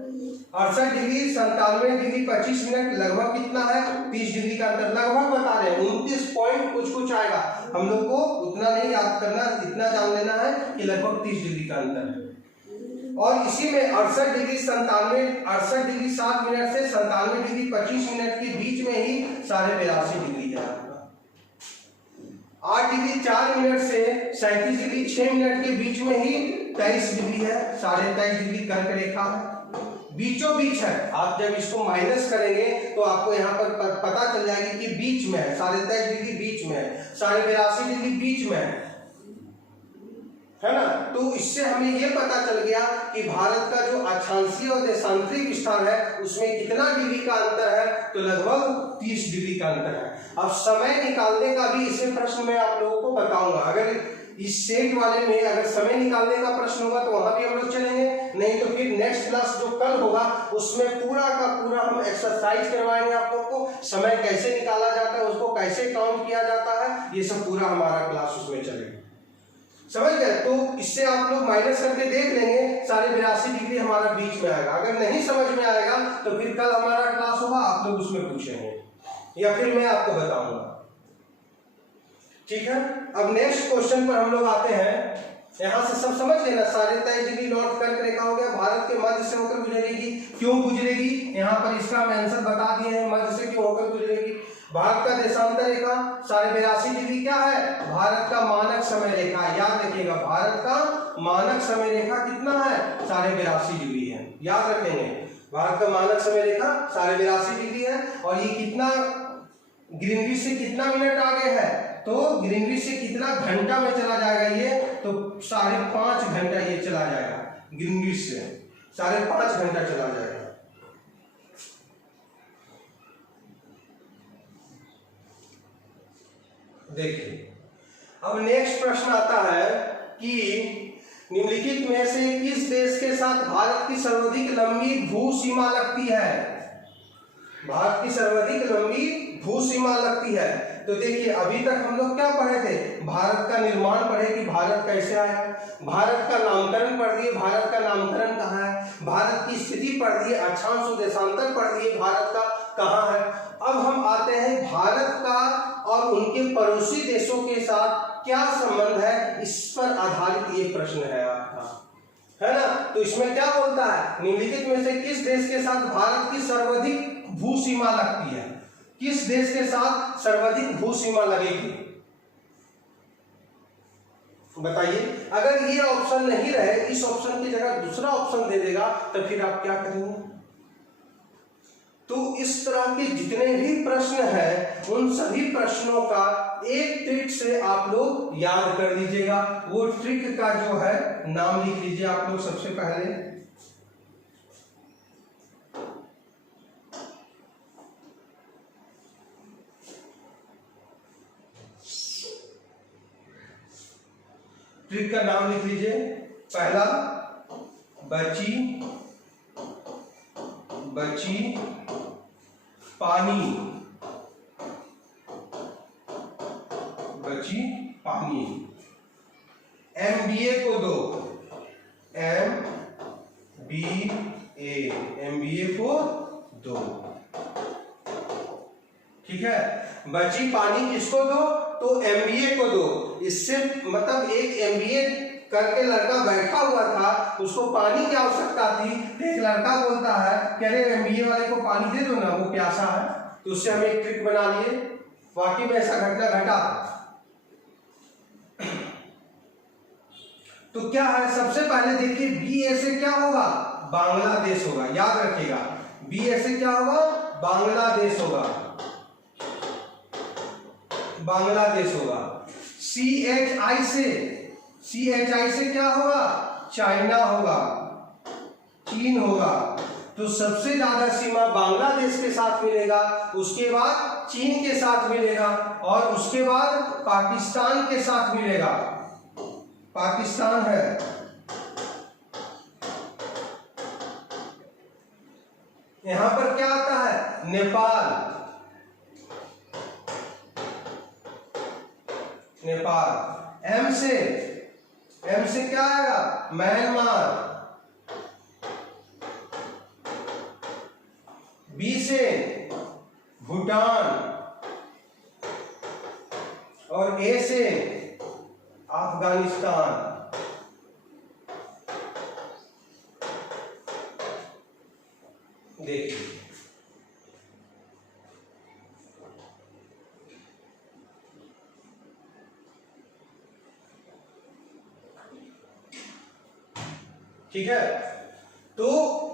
68 डिग्री 97 डिग्री 25 मिनट लगभग कितना है, 30 डिग्री का अंतर। लगभग बता रहे हैं 29 पॉइंट कुछ आएगा, हम लोग को उतना नहीं याद करना, इतना जान लेना है कि लगभग 30 डिग्री का अंतर है। और इसी में 68 डिग्री 67 मिनट से 97 डिग्री 25 मिनट के बीच में ही 82.5 डिग्री है। 8 डिग्री 4 मिनट से 37 डिग्री 6 मिनट के बीच में ही 23 डिग्री है, 23.5 डिग्री कर्क रेखा है, बीचों बीच है। आप जब इसको माइनस करेंगे तो आपको यहाँ पर पता चल जाएगी कि बीच में है, 23.5 डिग्री बीच में है, 82.5 डिग्री बीच में है ना। तो इससे हमें यह पता चल गया कि भारत का जो अक्षांशीय और देशांतरीय विस्तार है उसमें कितना डिग्री का अंतर है, तो लगभग 30 डिग्री का अंतर है। अब समय निकालने का भी इसे प्रश्न में आप लोगों को बताऊंगा। अगर इस सेट वाले में अगर समय निकालने का प्रश्न होगा तो वहां भी हम लोग चलेंगे, नहीं तो फिर नेक्स्ट क्लास जो कल होगा उसमें पूरा का पूरा हम एक्सरसाइज करवाएंगे आप लोग को। समय कैसे निकाला जाता है, उसको कैसे काउंट किया जाता है, ये सब पूरा हमारा क्लास उसमें चलेगा। समझ गए। तो इससे आप लोग माइनस करके देख लेंगे, 82.5 डिग्री हमारा बीच में आएगा। अगर नहीं समझ में आएगा तो फिर कल हमारा क्लास होगा, आप लोग उसमें पूछेंगे। या फिर मैं आपको बताऊंगा। ठीक है, अब नेक्स्ट क्वेश्चन पर हम लोग आते हैं। यहां से सब समझ लेना, सारे तय डिग्री नॉर्थ कर्क रेखा हो गया, भारत के मध्य से होकर गुजरेगी। क्यों गुजरेगी, यहाँ पर इसका मैं आंसर बता दिए हैं, मध्य से क्यों होकर गुजरेगी। भारत का देशांतर रेखा 82.5 डिग्री क्या है, भारत का मानक समय रेखा। याद रखिएगा, भारत का मानक समय रेखा कितना है, 82.5 डिग्री है। याद रखेंगे, भारत का मानक समय रेखा 82.5 डिग्री है। और ये कितना ग्रीनविच से कितना मिनट आगे है, तो ग्रीनविच से कितना घंटा में चला जाएगा ये, तो 5.5 घंटा ये चला जाएगा। ग्रीनविच से 5.5 घंटा चला जाएगा। देखिए, अब नेक्स्ट प्रश्न आता है कि निम्नलिखित में से किस देश के साथ भारत की सर्वाधिक लंबी भू सीमा लगती है। भारत की सर्वाधिक लंबी भू सीमा लगती है। तो देखिए, अभी तक हम लोग क्या पढ़े थे, भारत का निर्माण पढ़े कि भारत कैसे आया, भारत का नामकरण पढ़ दिए, भारत का नामकरण कहाँ है, भारत की स्थिति पढ़ दिए, अक्षांश और देशांतर पढ़ दिए, भारत का कहाँ है। अब हम आते हैं भारत का और उनके पड़ोसी देशों के साथ क्या संबंध है, इस पर आधारित ये प्रश्न है आपका, है ना। तो इसमें क्या बोलता है, निम्नलिखित में से किस देश के साथ भारत की सर्वाधिक भू सीमा लगती है, किस देश के साथ सर्वाधिक भू सीमा लगेगी, बताइए। अगर ये ऑप्शन नहीं रहे, इस ऑप्शन की जगह दूसरा ऑप्शन दे देगा, तो फिर आप क्या करेंगे। तो इस तरह के जितने भी प्रश्न हैं, उन सभी प्रश्नों का एक ट्रिक से आप लोग याद कर लीजिएगा। वो ट्रिक का जो है नाम लिख लीजिए आप लोग सबसे पहले। ट्रिक का नाम लिख लीजिए। पहला, बची पानी, बची पानी। MBA को दो, MBA को दो, ठीक है। बची पानी किसको दो, तो MBA को दो। इससे मतलब एक MBA करके लड़का बैठा हुआ था, उसको पानी की आवश्यकता थी, एक लड़का बोलता है कि अरे MBA वाले को पानी दे दो ना, वो प्यासा है। तो उससे हम एक ट्रिक बना लिए, वाकई में ऐसा घटना घटा। तो क्या है, सबसे पहले देखिए BA से क्या होगा, बांग्लादेश होगा। याद रखिएगा, BA से क्या होगा, बांग्लादेश होगा, बांग्लादेश होगा। CHI से क्या होगा, चाइना होगा, चीन होगा। तो सबसे ज्यादा सीमा बांग्लादेश के साथ मिलेगा, उसके बाद चीन के साथ मिलेगा, और उसके बाद पाकिस्तान के साथ मिलेगा। पाकिस्तान है, यहां पर क्या आता है, नेपाल, M से क्या आएगा, म्यांमार। B से भूटान, और A से अफगानिस्तान। देखिए, ठीक है। तो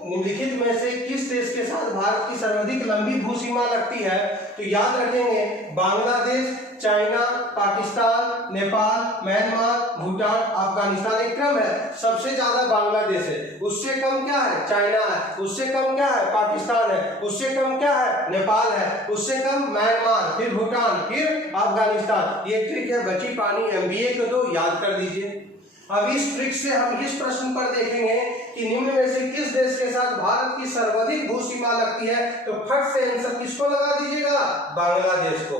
निम्नलिखित में से किस देश के साथ भारत की सर्वाधिक लंबी भू सीमा लगती है, तो याद रखेंगे बांग्लादेश, चाइना, पाकिस्तान, नेपाल, म्यांमार, भूटान, अफगानिस्तान। एक क्रम है, सबसे ज्यादा बांग्लादेश है, उससे कम क्या है, चाइना है, उससे कम क्या है, पाकिस्तान है, उससे कम क्या है, नेपाल है, उससे कम म्यांमार, फिर भूटान, फिर अफगानिस्तान। ये ट्रिक है, बची पानी MBA को दो, याद कर दीजिए। अब इस ट्रिक से हम इस प्रश्न पर देखेंगे कि निम्न में से किस देश के साथ भारत की सर्वाधिक भू सीमा लगती है, तो फट से आंसर किसको लगा दीजिएगा, बांग्लादेश को।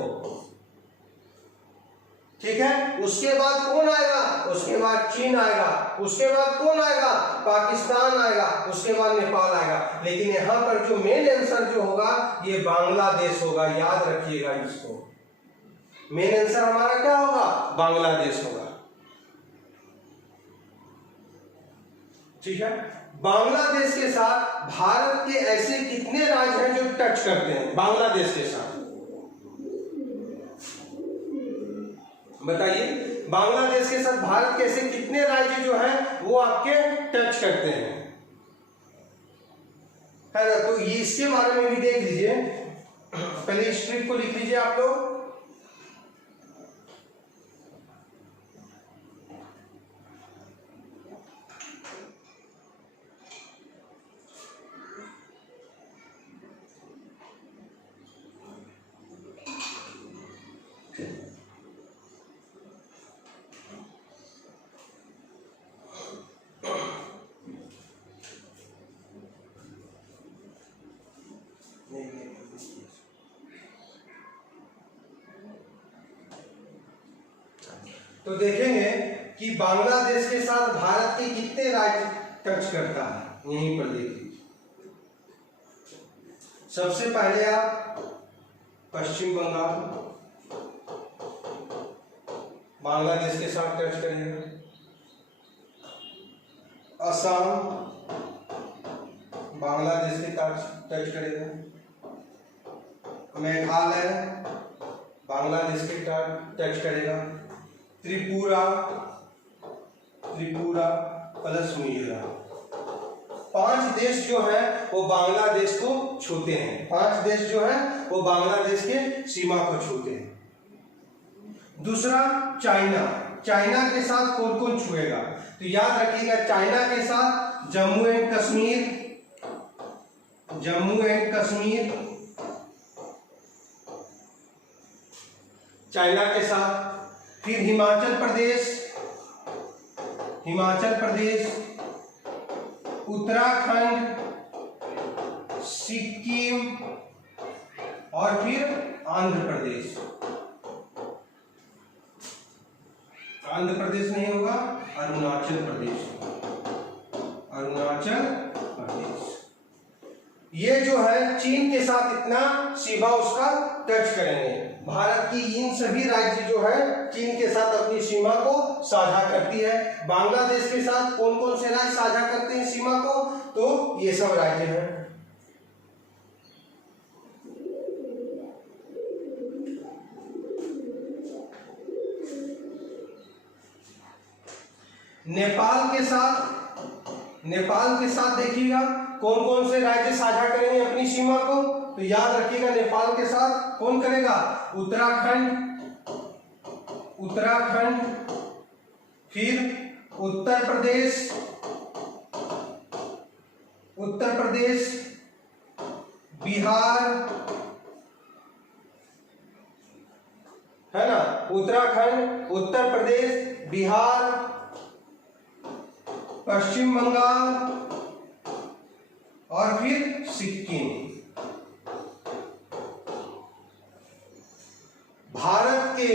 ठीक है। उसके बाद कौन आएगा? उसके बाद चीन आएगा। उसके बाद कौन आएगा? पाकिस्तान आएगा। उसके बाद नेपाल आएगा। लेकिन यहाँ पर जो मेन आंसर जो होगा ये बांग्लादेश होगा, याद रखिएगा इसको। मेन आंसर हमारा क्या होगा? बांग्लादेश होगा। ठीक है। बांग्लादेश के साथ भारत के ऐसे कितने राज्य हैं जो टच करते हैं बांग्लादेश के साथ? बताइए, बांग्लादेश के साथ भारत के ऐसे कितने राज्य जो हैं वो आपके टच करते हैं, है ना? तो ये इसके बारे में भी देख लीजिए। पहले स्ट्रिप को लिख लीजिए आप लोग। तो देखेंगे कि बांग्लादेश के साथ भारत के कितने राज्य टच करता है, यहीं पर देख लीजिए। सबसे पहले आप पश्चिम बंगाल बांग्लादेश के साथ टच करेंगे, असम बांग्लादेश के साथ टच करेगा, मेघालय बांग्लादेश के साथ टच करेगा, त्रिपुरा प्लस मिजोरम। 5 देश जो है वो बांग्लादेश को छूते हैं। 5 देश जो है वो बांग्लादेश के सीमा को छूते हैं। दूसरा चाइना। चाइना के साथ कौन कौन छुएगा? तो याद रखिएगा, चाइना के साथ जम्मू एंड कश्मीर चाइना के साथ, फिर हिमाचल प्रदेश, उत्तराखंड, सिक्किम और फिर आंध्र प्रदेश। आंध्र प्रदेश नहीं होगा, अरुणाचल प्रदेश। ये जो है चीन के साथ इतना सीमा उसका टच करेंगे। भारत की इन सभी राज्य जो है चीन के साथ अपनी सीमा को साझा करती है। बांग्लादेश के साथ कौन कौन से राज्य साझा करते हैं सीमा को? तो ये सब राज्य हैं। नेपाल के साथ देखिएगा कौन कौन से राज्य साझा करेंगे अपनी सीमा को? तो याद रखिएगा, नेपाल के साथ कौन करेगा? उत्तराखंड, फिर उत्तर प्रदेश, बिहार, है ना? उत्तराखंड, उत्तर प्रदेश, बिहार, पश्चिम बंगाल और फिर सिक्किम। भारत के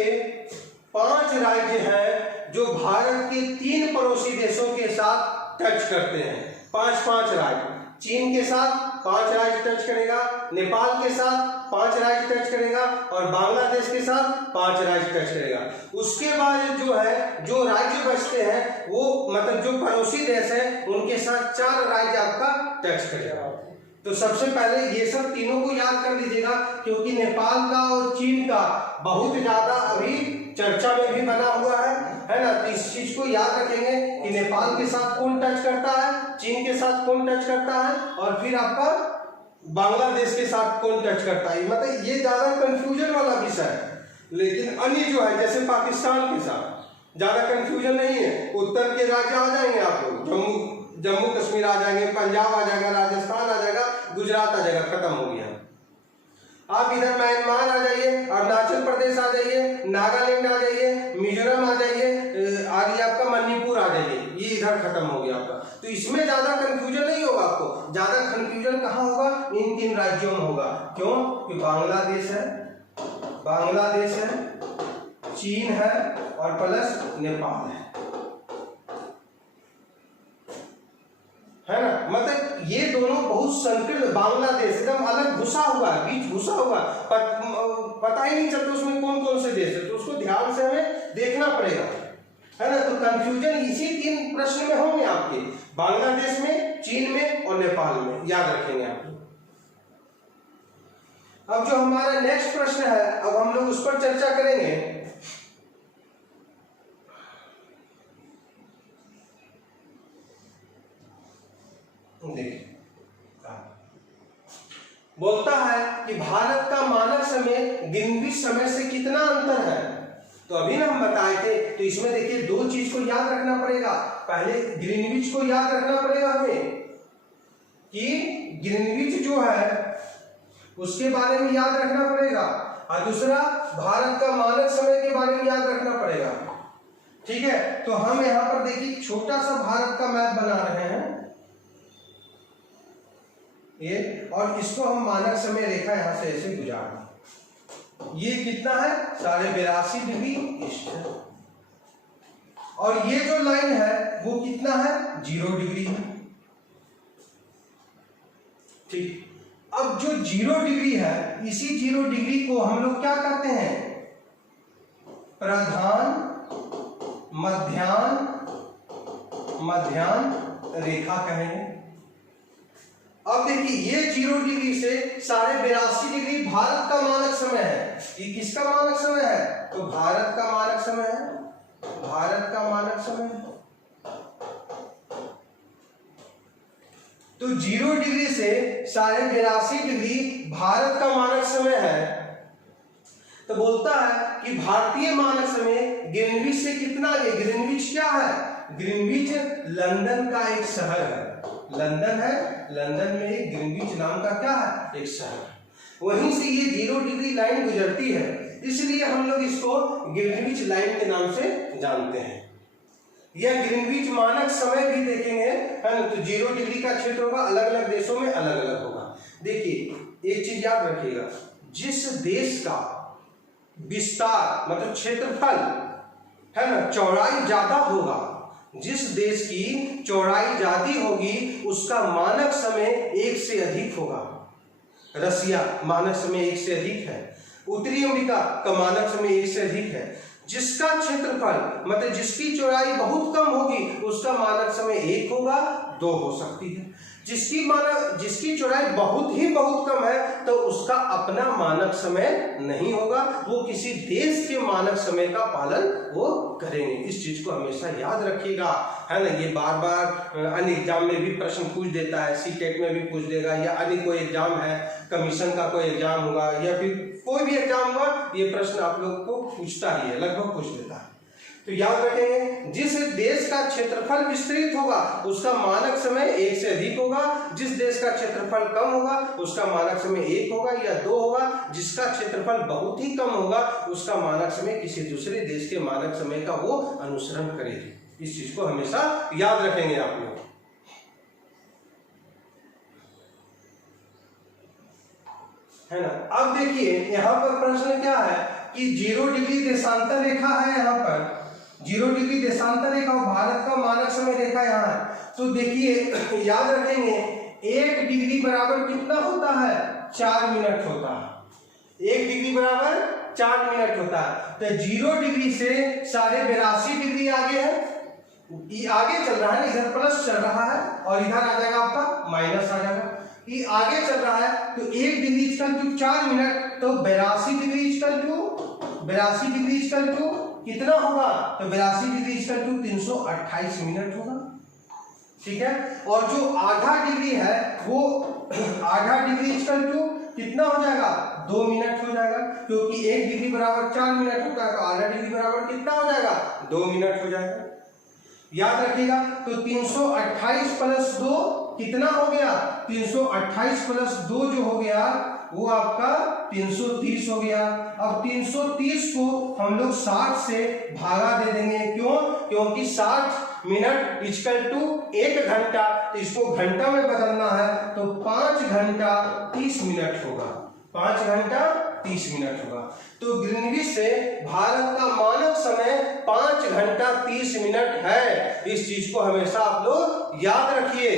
5 राज्य हैं जो भारत के 3 पड़ोसी देशों के साथ टच करते हैं। 5 राज्य। चीन के साथ 5 राज्य टच करेगा, नेपाल के साथ 5 राज्य टच करेगा और बांग्लादेश के साथ 5 राज्य टच करेगा। उसके बाद जो है, जो राज्य बचते हैं वो मतलब जो पड़ोसी देश है उनके साथ 4 राज्य आपका टच करेगा। तो सबसे पहले ये सब तीनों को याद कर लीजिएगा, क्योंकि नेपाल का और चीन का बहुत ज्यादा अभी चर्चा में भी बना हुआ है ना? तो इस चीज को याद रखेंगे कि नेपाल के साथ कौन टच करता है, चीन के साथ कौन टच करता है और फिर आपका बांग्लादेश के साथ कौन टच करता है। मतलब ये ज्यादा कंफ्यूजन वाला विषय है, लेकिन अन्य जो है जैसे पाकिस्तान के साथ ज्यादा कंफ्यूजन नहीं है। उत्तर के राज्य आ जाएंगे आप लोग, जम्मू कश्मीर आ जाएंगे, पंजाब आ जाएगा, राजस्थान आ जाएगा, गुजरात आ जाएगा, खत्म हो गया। आप इधर म्यांमार आ जाइए, अरुणाचल प्रदेश आ जाइए, नागालैंड आ जाइए, मिजोरम आ जाइए, आगे आपका मणिपुर आ जाइए, ये इधर खत्म हो गया आपका। तो इसमें ज्यादा कंफ्यूजन नहीं होगा आपको। ज्यादा कंफ्यूजन कहाँ होगा? इन 3 राज्यों में होगा। क्यों? कि बांग्लादेश है, चीन है और प्लस नेपाल है ना। मतलब ये दोनों बहुत संकीर्ण, बांग्लादेश एकदम अलग घुसा हुआ है, बीच घुसा हुआ, पता ही नहीं चलता उसमें कौन कौन से देश है, तो उसको ध्यान से हमें देखना पड़ेगा, है ना। तो कंफ्यूजन इसी 3 प्रश्न में होंगे आपके, बांग्लादेश में, चीन में और नेपाल में, याद रखेंगे आप। अब जो हमारा नेक्स्ट प्रश्न है, अब हम लोग उस पर चर्चा करेंगे। देखिए बोलता है कि भारत का मानक समय ग्रीनविच समय से कितना अंतर है। तो अभी ना हम बताए थे, तो इसमें देखिए 2 चीज को याद रखना पड़ेगा। पहले ग्रीनविच को याद रखना पड़ेगा हमें कि ग्रीनविच जो है उसके बारे में याद रखना पड़ेगा, और दूसरा भारत का मानक समय के बारे में याद रखना पड़ेगा। ठीक है, तो हम यहाँ पर देखिए छोटा सा भारत का मैप बना रहे हैं ये, और इसको हम मानक समय रेखा यहां से ऐसे गुजार दें। ये कितना है 82.5 डिग्री ईस्ट है, और ये जो लाइन है वो कितना है 0 डिग्री है। ठीक, अब जो 0 डिग्री है, इसी 0 डिग्री को हम लोग क्या कहते हैं, प्रधान मध्याह्न रेखा कहेंगे। अब देखिए ये 0 डिग्री से 82.5 डिग्री भारत का मानक समय है। ये किसका मानक समय है, तो भारत का मानक समय है, भारत का मानक समय है। तो 0 डिग्री से 82.5 डिग्री भारत का मानक समय है। तो बोलता है कि भारतीय मानक समय ग्रीनविच से कितना आगे। ग्रीनविच क्या है, ग्रीनविच लंदन का एक शहर है, लंदन है, लंदन में एक ग्रीनविच नाम का क्या है, एक शहर। वहीं से ये 0 डिग्री लाइन गुजरती है, इसलिए हम लोग इसको ग्रीनविच लाइन के नाम से जानते हैं। यह ग्रीनविच मानक समय भी देखेंगे, है ना। तो 0 डिग्री का क्षेत्र होगा, अलग अलग देशों में अलग अलग होगा। देखिए एक चीज याद रखिएगा, जिस देश का विस्तार मतलब क्षेत्रफल है ना, चौड़ाई ज्यादा होगा, जिस देश की चौड़ाई ज्यादा होगी उसका मानक समय 1 से अधिक होगा। रसिया मानक समय 1 से अधिक है, उत्तरी अमेरिका का मानक समय 1 से अधिक है। जिसका क्षेत्रफल मतलब जिसकी चौड़ाई बहुत कम होगी उसका मानक समय 1 होगा, 2 हो सकती है। जिसकी चौड़ाई बहुत कम है तो उसका अपना मानक समय नहीं होगा, वो किसी देश के मानक समय का पालन वो करेंगे। इस चीज को हमेशा याद रखिएगा, है ना। ये बार बार अन्य एग्जाम में भी प्रश्न पूछ देता है, सीटेट में भी पूछ देगा, या अन्य कोई एग्जाम है, कमीशन का कोई एग्जाम होगा, या फिर कोई भी एग्जाम होगा, ये प्रश्न आप लोग को पूछता ही है, लगभग पूछ देता है। तो याद रखेंगे, जिस देश का क्षेत्रफल विस्तृत होगा उसका मानक समय 1 से अधिक होगा, जिस देश का क्षेत्रफल कम होगा उसका मानक समय 1 होगा या 2 होगा, जिसका क्षेत्रफल बहुत ही कम होगा उसका मानक समय किसी दूसरे देश के मानक समय का वो अनुसरण करेगी। इस चीज को हमेशा याद रखेंगे आप लोग, है ना। अब देखिए यहाँ पर प्रश्न क्या है कि 0 डिग्री देशांतर रेखा है, यहाँ पर 0 डिग्री देशांतर रेखा और भारत का मानक समय रेखा यहाँ है। तो देखिए याद रखेंगे 1 डिग्री बराबर कितना होता है, 4 मिनट होता है। 1 डिग्री बराबर 4 मिनट होता है। तो 0 डिग्री से 82.5 डिग्री आगे है, ये आगे चल रहा है, इधर प्लस चल रहा है और इधर आ जाएगा आपका माइनस आ जाएगा। ये आगे चल रहा है तो 1 डिग्री इक्वल टू 4 मिनट, तो 82 डिग्री इक्वल टू कितना होगा, तो 82 डिग्री इक्वल टू 328 मिनट होगा। ठीक है, और जो आधा डिग्री है वो आधा डिग्री इक्वल टू कितना हो जाएगा, 2 मिनट हो जाएगा, क्योंकि 1 डिग्री बराबर 4 मिनट होता है, तो आधा डिग्री बराबर कितना हो जाएगा, 2 मिनट हो जाएगा। याद रखिएगा, तो 328 प्लस 2 कितना हो गया, 328 प्लस 2 जो हो गया वो आपका 330 हो गया। अब 330 को हम लोग 60 से भागा दे देंगे, क्यों, क्योंकि 60 मिनट इक्वल टू 1 घंटा, तो इसको घंटा में बदलना है तो 5 घंटा 30 मिनट होगा। 5 घंटा 30 मिनट होगा। तो ग्रीनविच से भारत का मानक समय 5 घंटा 30 मिनट है। इस चीज को हमेशा आप लोग याद रखिए।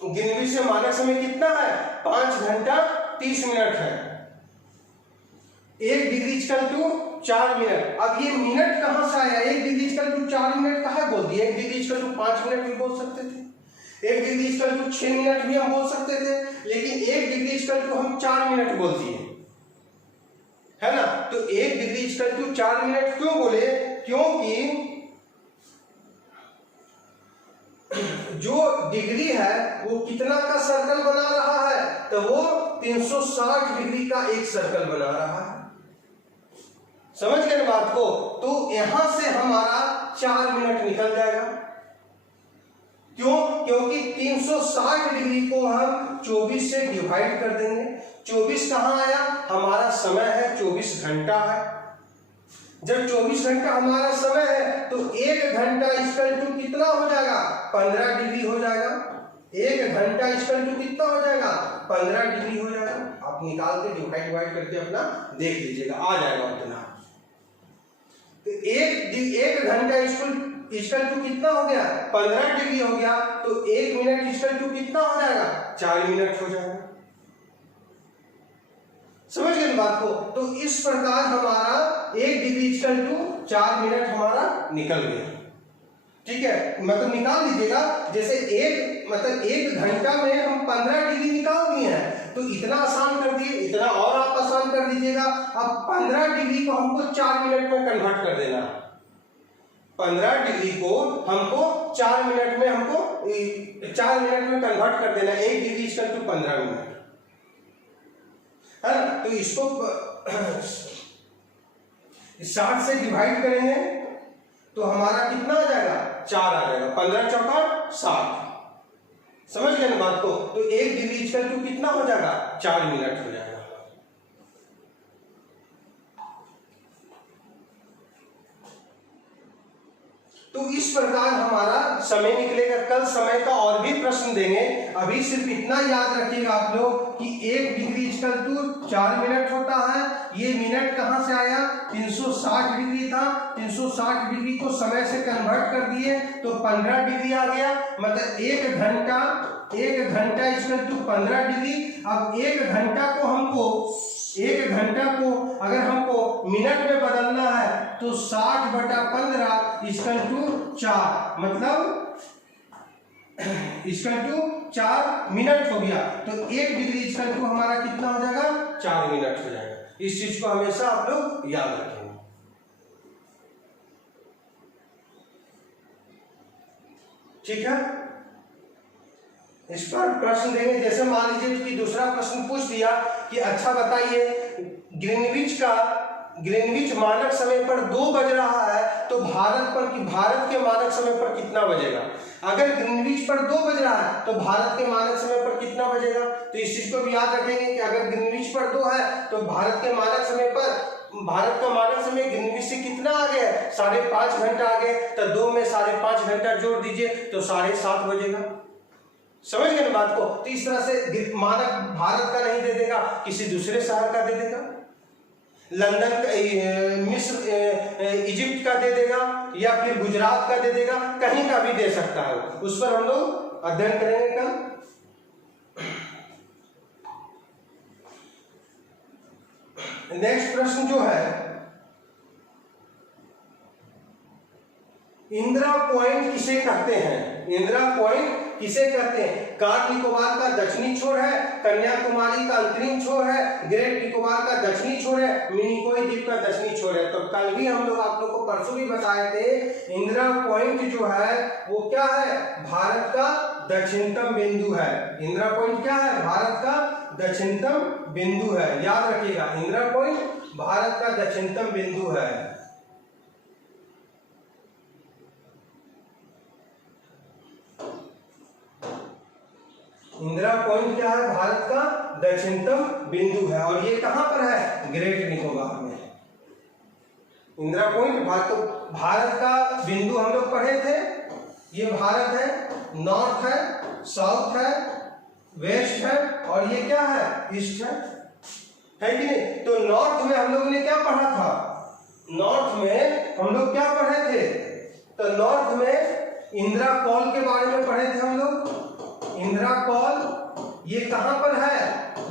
ग्रीनविच से मानक समय कितना है? 5 घंटा 30 मिनट है। 1 डिग्री इक्वल टू 4 मिनट। अब ये मिनट कहां से आया? 1 डिग्री इक्वल टू 4 मिनट कहां बोल दिया? 1 डिग्री इक्वल टू 5 मिनट भी बोल सकते थे, 1 डिग्री इक्वल टू 6 मिनट भी हम बोल सकते थे, लेकिन 1 डिग्री इक्वल टू हम 4 मिनट बोल दिए, है ना। तो 1 डिग्री इक्वल टू 4 मिनट क्यों बोले? क्योंकि जो डिग्री है वो कितना का सर्कल बना रहा है? तो वो 360 डिग्री का एक सर्कल बना रहा है। समझ गए ना बात को? तो यहां से हमारा 4 मिनट निकल जाएगा। क्यों? क्योंकि 360 डिग्री को हम 24 से डिवाइड कर देंगे। 24 कहां आया? हमारा समय है 24 घंटा है। जब 24 घंटा हमारा समय है तो 1 घंटा इक्वल टू कितना हो जाएगा? 15 डिग्री हो जाएगा। 1 घंटा इक्वल टू कितना हो जाएगा? 15 डिग्री हो जाएगा। आप निकाल के डिवाइड करके अपना देख लीजिएगा, आ जाएगा उतना। तो 1 घंटा इक्वल टू कितना हो गया? 15 डिग्री हो गया। तो 1 मिनट इक्वल टू कितना हो जाएगा? 4 मिनट हो जाएगा। समझ गए बात को? तो इस प्रकार हमारा 1 डिग्री इक्वल टू 4 मिनट हमारा निकल गया। ठीक है, मतलब निकाल लीजिएगा। जैसे 1 घंटा में हम 15 डिग्री निकाल दिए हैं, तो इतना आसान कर दिए, इतना और आप आसान कर दीजिएगा। अब 15 डिग्री को हमको 4 मिनट में कन्वर्ट कर देना। 15 डिग्री को हमको 4 मिनट में कन्वर्ट कर देना। 1 डिग्री इक्वल टू 15 मिनट, है ना। तो इसको 60 से डिवाइड करेंगे तो हमारा कितना आ जाएगा? 4 आ जाएगा। 15 चौका 60। समझ गए ना बात को? तो 1 डिग्री इक्वल टू कितना हो जाएगा? 4 मिनट हो जाएगा। तो इस प्रकार हमारा समय निकलेगा। कल समय का और भी प्रश्न देंगे। अभी सिर्फ इतना याद रखिएगा आप लोग कि 1 डिग्री इक्वल टू 4 मिनट होता है। ये मिनट कहां से आया? 360 डिग्री था। 360 डिग्री को समय से कन्वर्ट कर दिए तो 15 डिग्री आ गया। मतलब 1 घंटा इक्वल टू 15 डिग्री। अब 1 घंटा को अगर हमको मिनट में बदलना है तो 60/15 इक्वल टू 4, मतलब इक्वल टू 4 मिनट हो गया। तो 1 डिग्री इक्वल टू हमारा कितना हो जाएगा? 4 मिनट हो जाएगा। इस चीज को हमेशा आप लोग याद रखेंगे। ठीक है, इस पर प्रश्न देंगे। जैसे मान लीजिए कि दूसरा प्रश्न पूछ दिया कि अच्छा बताइए ग्रीनविच मानक समय पर 2 बज रहा है तो भारत के मानक समय पर कितना बजेगा? अगर ग्रीनविच पर 2 बज रहा है तो भारत के मानक समय पर कितना बजेगा? तो इस चीज को भी याद रखेंगे कि अगर ग्रीनविच पर 2 है तो भारत का मानक समय ग्रीनविच से कितना आगे है? 5.5 घंटा आगे। तो 2 में 5.5 घंटा जोड़ दीजिए तो 7:30 बजेगा। समझ गए ना बात को? तो इस तरह से मानक भारत का नहीं दे देगा, किसी दूसरे शहर का दे देगा, लंदन का, मिस्र, इजिप्ट का दे देगा, या फिर गुजरात का दे देगा, कहीं का भी दे सकता है। उस पर हम लोग अध्ययन करेंगे कल। नेक्स्ट प्रश्न जो है, इंदिरा पॉइंट किसे कहते हैं? इंदिरा पॉइंट किसे कहते हैं? कार निकोबार का दक्षिणी छोर है, कन्याकुमारी का अंतरिम छोर है, ग्रेट निकोबार का दक्षिणी छोर है, मिनिकॉय द्वीप का दक्षिणी छोर है। तो कल भी हम लोग आप लोग को परसों भी बताए थे, इंदिरा पॉइंट जो है वो क्या है? भारत का दक्षिणतम बिंदु है। इंदिरा पॉइंट क्या है? भारत का दक्षिणतम बिंदु है। याद रखिएगा, इंदिरा पॉइंट भारत का दक्षिणतम बिंदु है। इंदिरा पॉइंट क्या है? भारत का दक्षिणतम बिंदु है। और ये कहां पर है? ग्रेट निकोबार में। इंदिरा पॉइंट भारत का बिंदु हम लोग पढ़े थे। ये भारत है, नॉर्थ है, साउथ है, वेस्ट है और ये क्या है, ईस्ट है कि नहीं। तो नॉर्थ में हम लोगों ने क्या पढ़ा था, नॉर्थ में हम लोग क्या पढ़े थे, तो नॉर्थ में इंदिरा कॉल के बारे में पढ़े थे हम लोग। इंदिरा कॉल ये कहां पर है,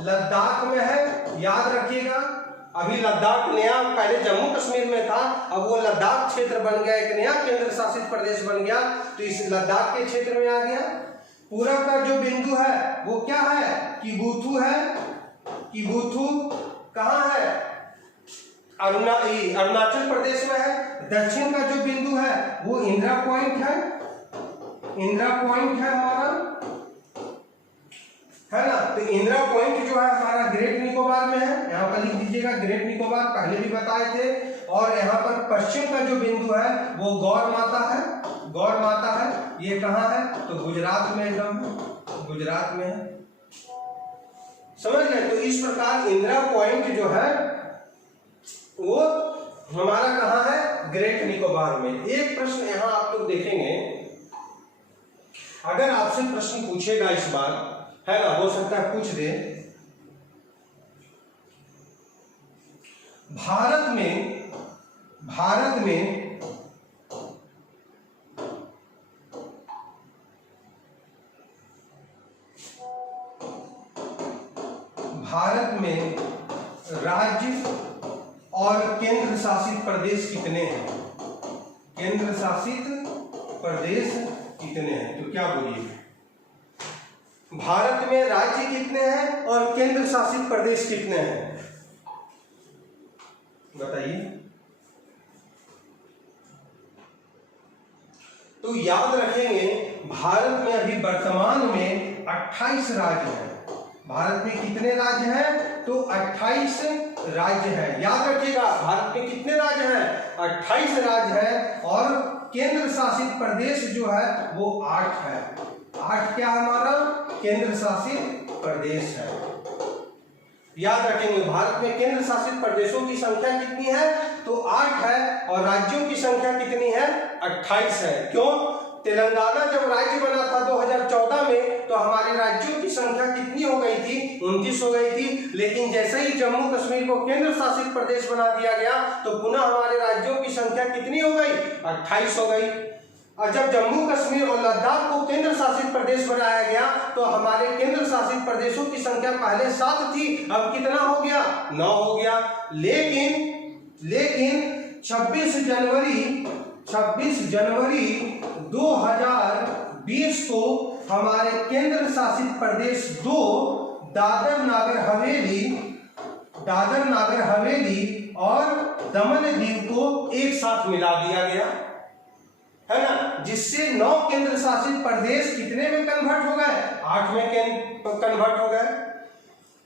लद्दाख में है, याद रखिएगा। अभी लद्दाख नया, पहले जम्मू कश्मीर में था, अब वो लद्दाख क्षेत्र बन गया, एक नया केंद्र शासित प्रदेश बन गया, तो इस लद्दाख के क्षेत्र में आ गया। पूरब का जो बिंदु है वो क्या है, किबुथु है। किबुथु कहाँ है, अरुणाचल प्रदेश में है। दक्षिण का जो बिंदु है वो इंदिरा पॉइंट है, इंदिरा पॉइंट है हमारा, है ना। तो इंदिरा पॉइंट जो है हमारा ग्रेट निकोबार में है, यहाँ पर लिख दीजिएगा ग्रेट निकोबार, पहले भी बताए थे। और यहाँ पर पश्चिम का जो बिंदु है वो गौर माता है, गौर माता है। ये कहाँ है, तो गुजरात में, एकदम गुजरात में है, समझ गए। तो इस प्रकार इंदिरा पॉइंट जो है वो हमारा कहाँ है, ग्रेट निकोबार में। एक प्रश्न यहाँ आप लोग देखेंगे, अगर आपसे प्रश्न पूछेगा इस बार, है ना, हो सकता है पूछ दे, भारत में भारत में राज्य और केंद्र शासित प्रदेश कितने हैं, केंद्र शासित प्रदेश कितने हैं, तो क्या बोलिए, भारत में राज्य कितने हैं और केंद्र शासित प्रदेश कितने हैं, बताइए। तो याद रखेंगे, भारत में अभी वर्तमान में 28 राज्य हैं। भारत में कितने राज्य हैं, तो 28 राज्य हैं। याद रखिएगा, भारत में कितने राज्य हैं, 28 राज्य हैं, और केंद्र शासित प्रदेश जो है वो 8 है। 8 क्या हमारा केंद्र शासित प्रदेश है। याद रखेंगे, भारत में केंद्र शासित प्रदेशों की संख्या कितनी है, तो 8 है, और राज्यों की संख्या कितनी है, 28 है। क्यों, तेलंगाना जब राज्य बना था 2014 में, तो हमारे राज्यों की संख्या कितनी हो गई थी, 29 हो गई थी। लेकिन जैसे ही जम्मू कश्मीर को केंद्र शासित प्रदेश बना दिया गया, तो पुनः हमारे राज्यों की संख्या कितनी हो गई, 28 हो गई। और जब जम्मू कश्मीर और लद्दाख को केंद्र शासित प्रदेश बनाया गया, तो हमारे केंद्र शासित प्रदेशों की संख्या पहले 7 थी, अब कितना हो गया, 9 हो गया। लेकिन 26 जनवरी 2020 को हमारे केंद्र शासित प्रदेश 2 दादर नागर हवेली और दमन दीव को एक साथ मिला दिया गया, है ना, जिससे 9 केंद्र शासित प्रदेश कितने में कन्वर्ट हो गए, 8 में कन्वर्ट हो गए,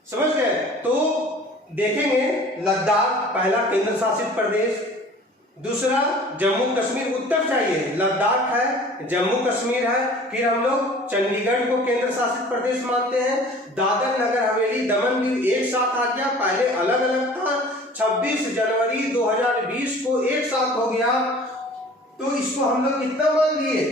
समझ गए। तो देखेंगे, लद्दाख पहला केंद्र शासित प्रदेश, दूसरा जम्मू कश्मीर, उत्तर चाहिए, लद्दाख है, जम्मू कश्मीर है, फिर हम लोग चंडीगढ़ को केंद्र शासित प्रदेश मानते हैं, दादर नगर हवेली दमन दीव एक साथ आ गया, पहले अलग अलग था, 26 जनवरी 2020 को एक साथ हो गया। तो इसको हम लोग कितना मान लिए,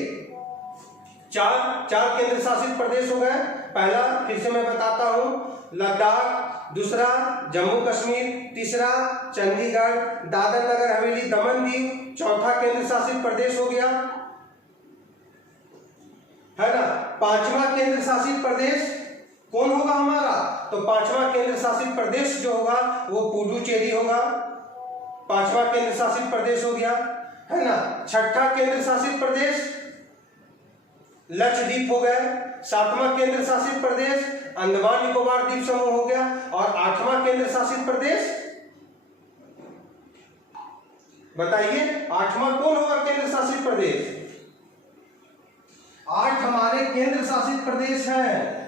4 केंद्र शासित प्रदेश हो गए। पहला फिर से मैं बताता हूं, लद्दाख, दूसरा जम्मू कश्मीर, तीसरा चंडीगढ़, दादर नगर हवेली दमन दीव, चौथा केंद्र शासित प्रदेश हो गया, है ना। 5वां केंद्र शासित प्रदेश कौन होगा हमारा, तो 5वां केंद्र शासित प्रदेश जो होगा वो पुडुचेरी होगा, 5वां केंद्र शासित प्रदेश हो गया, है ना। 6ठा केंद्र शासित प्रदेश लक्षद्वीप हो गए, 7वां केंद्र शासित प्रदेश अंडमान निकोबार द्वीप समूह हो गया, और 8वां केंद्र शासित प्रदेश बताइए, 8वां कौन होगा केंद्र शासित प्रदेश, 8 हमारे केंद्र शासित प्रदेश हैं।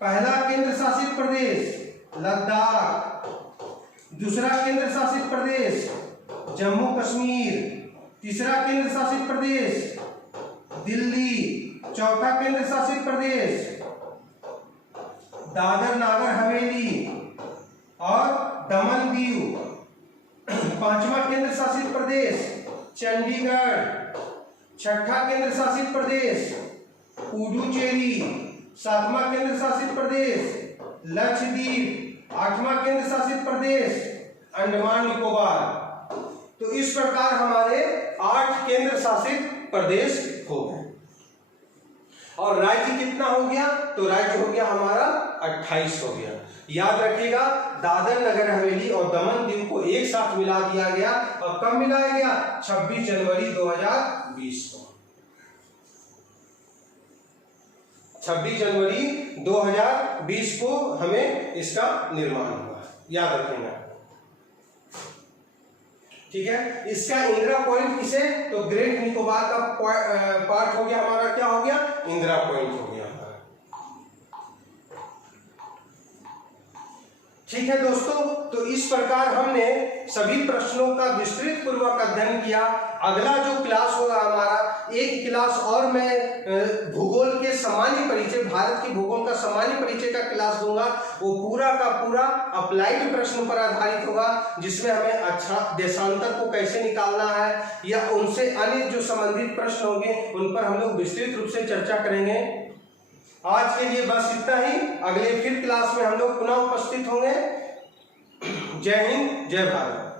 पहला केंद्र शासित प्रदेश लद्दाख, दूसरा केंद्र शासित प्रदेश जम्मू कश्मीर, तीसरा केंद्र शासित प्रदेश दिल्ली, चौथा केंद्र शासित प्रदेश दादर नागर हवेली और दमन दीव, 5वां केंद्र शासित प्रदेश चंडीगढ़, 6ठा केंद्र शासित प्रदेश पुडुचेरी, 7वां केंद्र शासित प्रदेश लक्षद्वीप, 8वां केंद्र शासित प्रदेश अंडमान निकोबार। तो इस प्रकार हमारे 8 केंद्र शासित प्रदेश हो गए। और राज्य कितना हो गया? तो राज्य हो गया हमारा 28 हो गया। याद रखिएगा, दादर नगर हवेली और दमन दीव को एक साथ मिला दिया गया। और कब मिलाया गया? 26 जनवरी 2020 को। 26 जनवरी 2020 को हमें इसका निर्माण हुआ, याद रखेंगे। ठीक है, इसका इंदिरा पॉइंट किसे? तो ग्रेट निकोबार का पार्ट हो गया हमारा, क्या हो गया? इंदिरा पॉइंट हो गया हमारा। ठीक है दोस्तों, तो इस प्रकार हमने सभी प्रश्नों का विस्तृत पूर्वक अध्ययन किया। अगला जो क्लास होगा हमारा, एक क्लास और मैं भूगोल के सामान्य परिचय, भारत की भूगोल का सामान्य परिचय का क्लास दूंगा। वो पूरा का पूरा अप्लाइड प्रश्न पर आधारित होगा, जिसमें हमें अच्छा देशांतर को कैसे निकालना है या उनसे अन्य जो संबंधित प्रश्न होंगे उन पर हम लोग विस्तृत रूप से चर्चा करेंगे। आज के लिए बस इतना ही। अगले फिर क्लास में हम लोग पुनः उपस्थित होंगे। जय हिंद, जय भारत।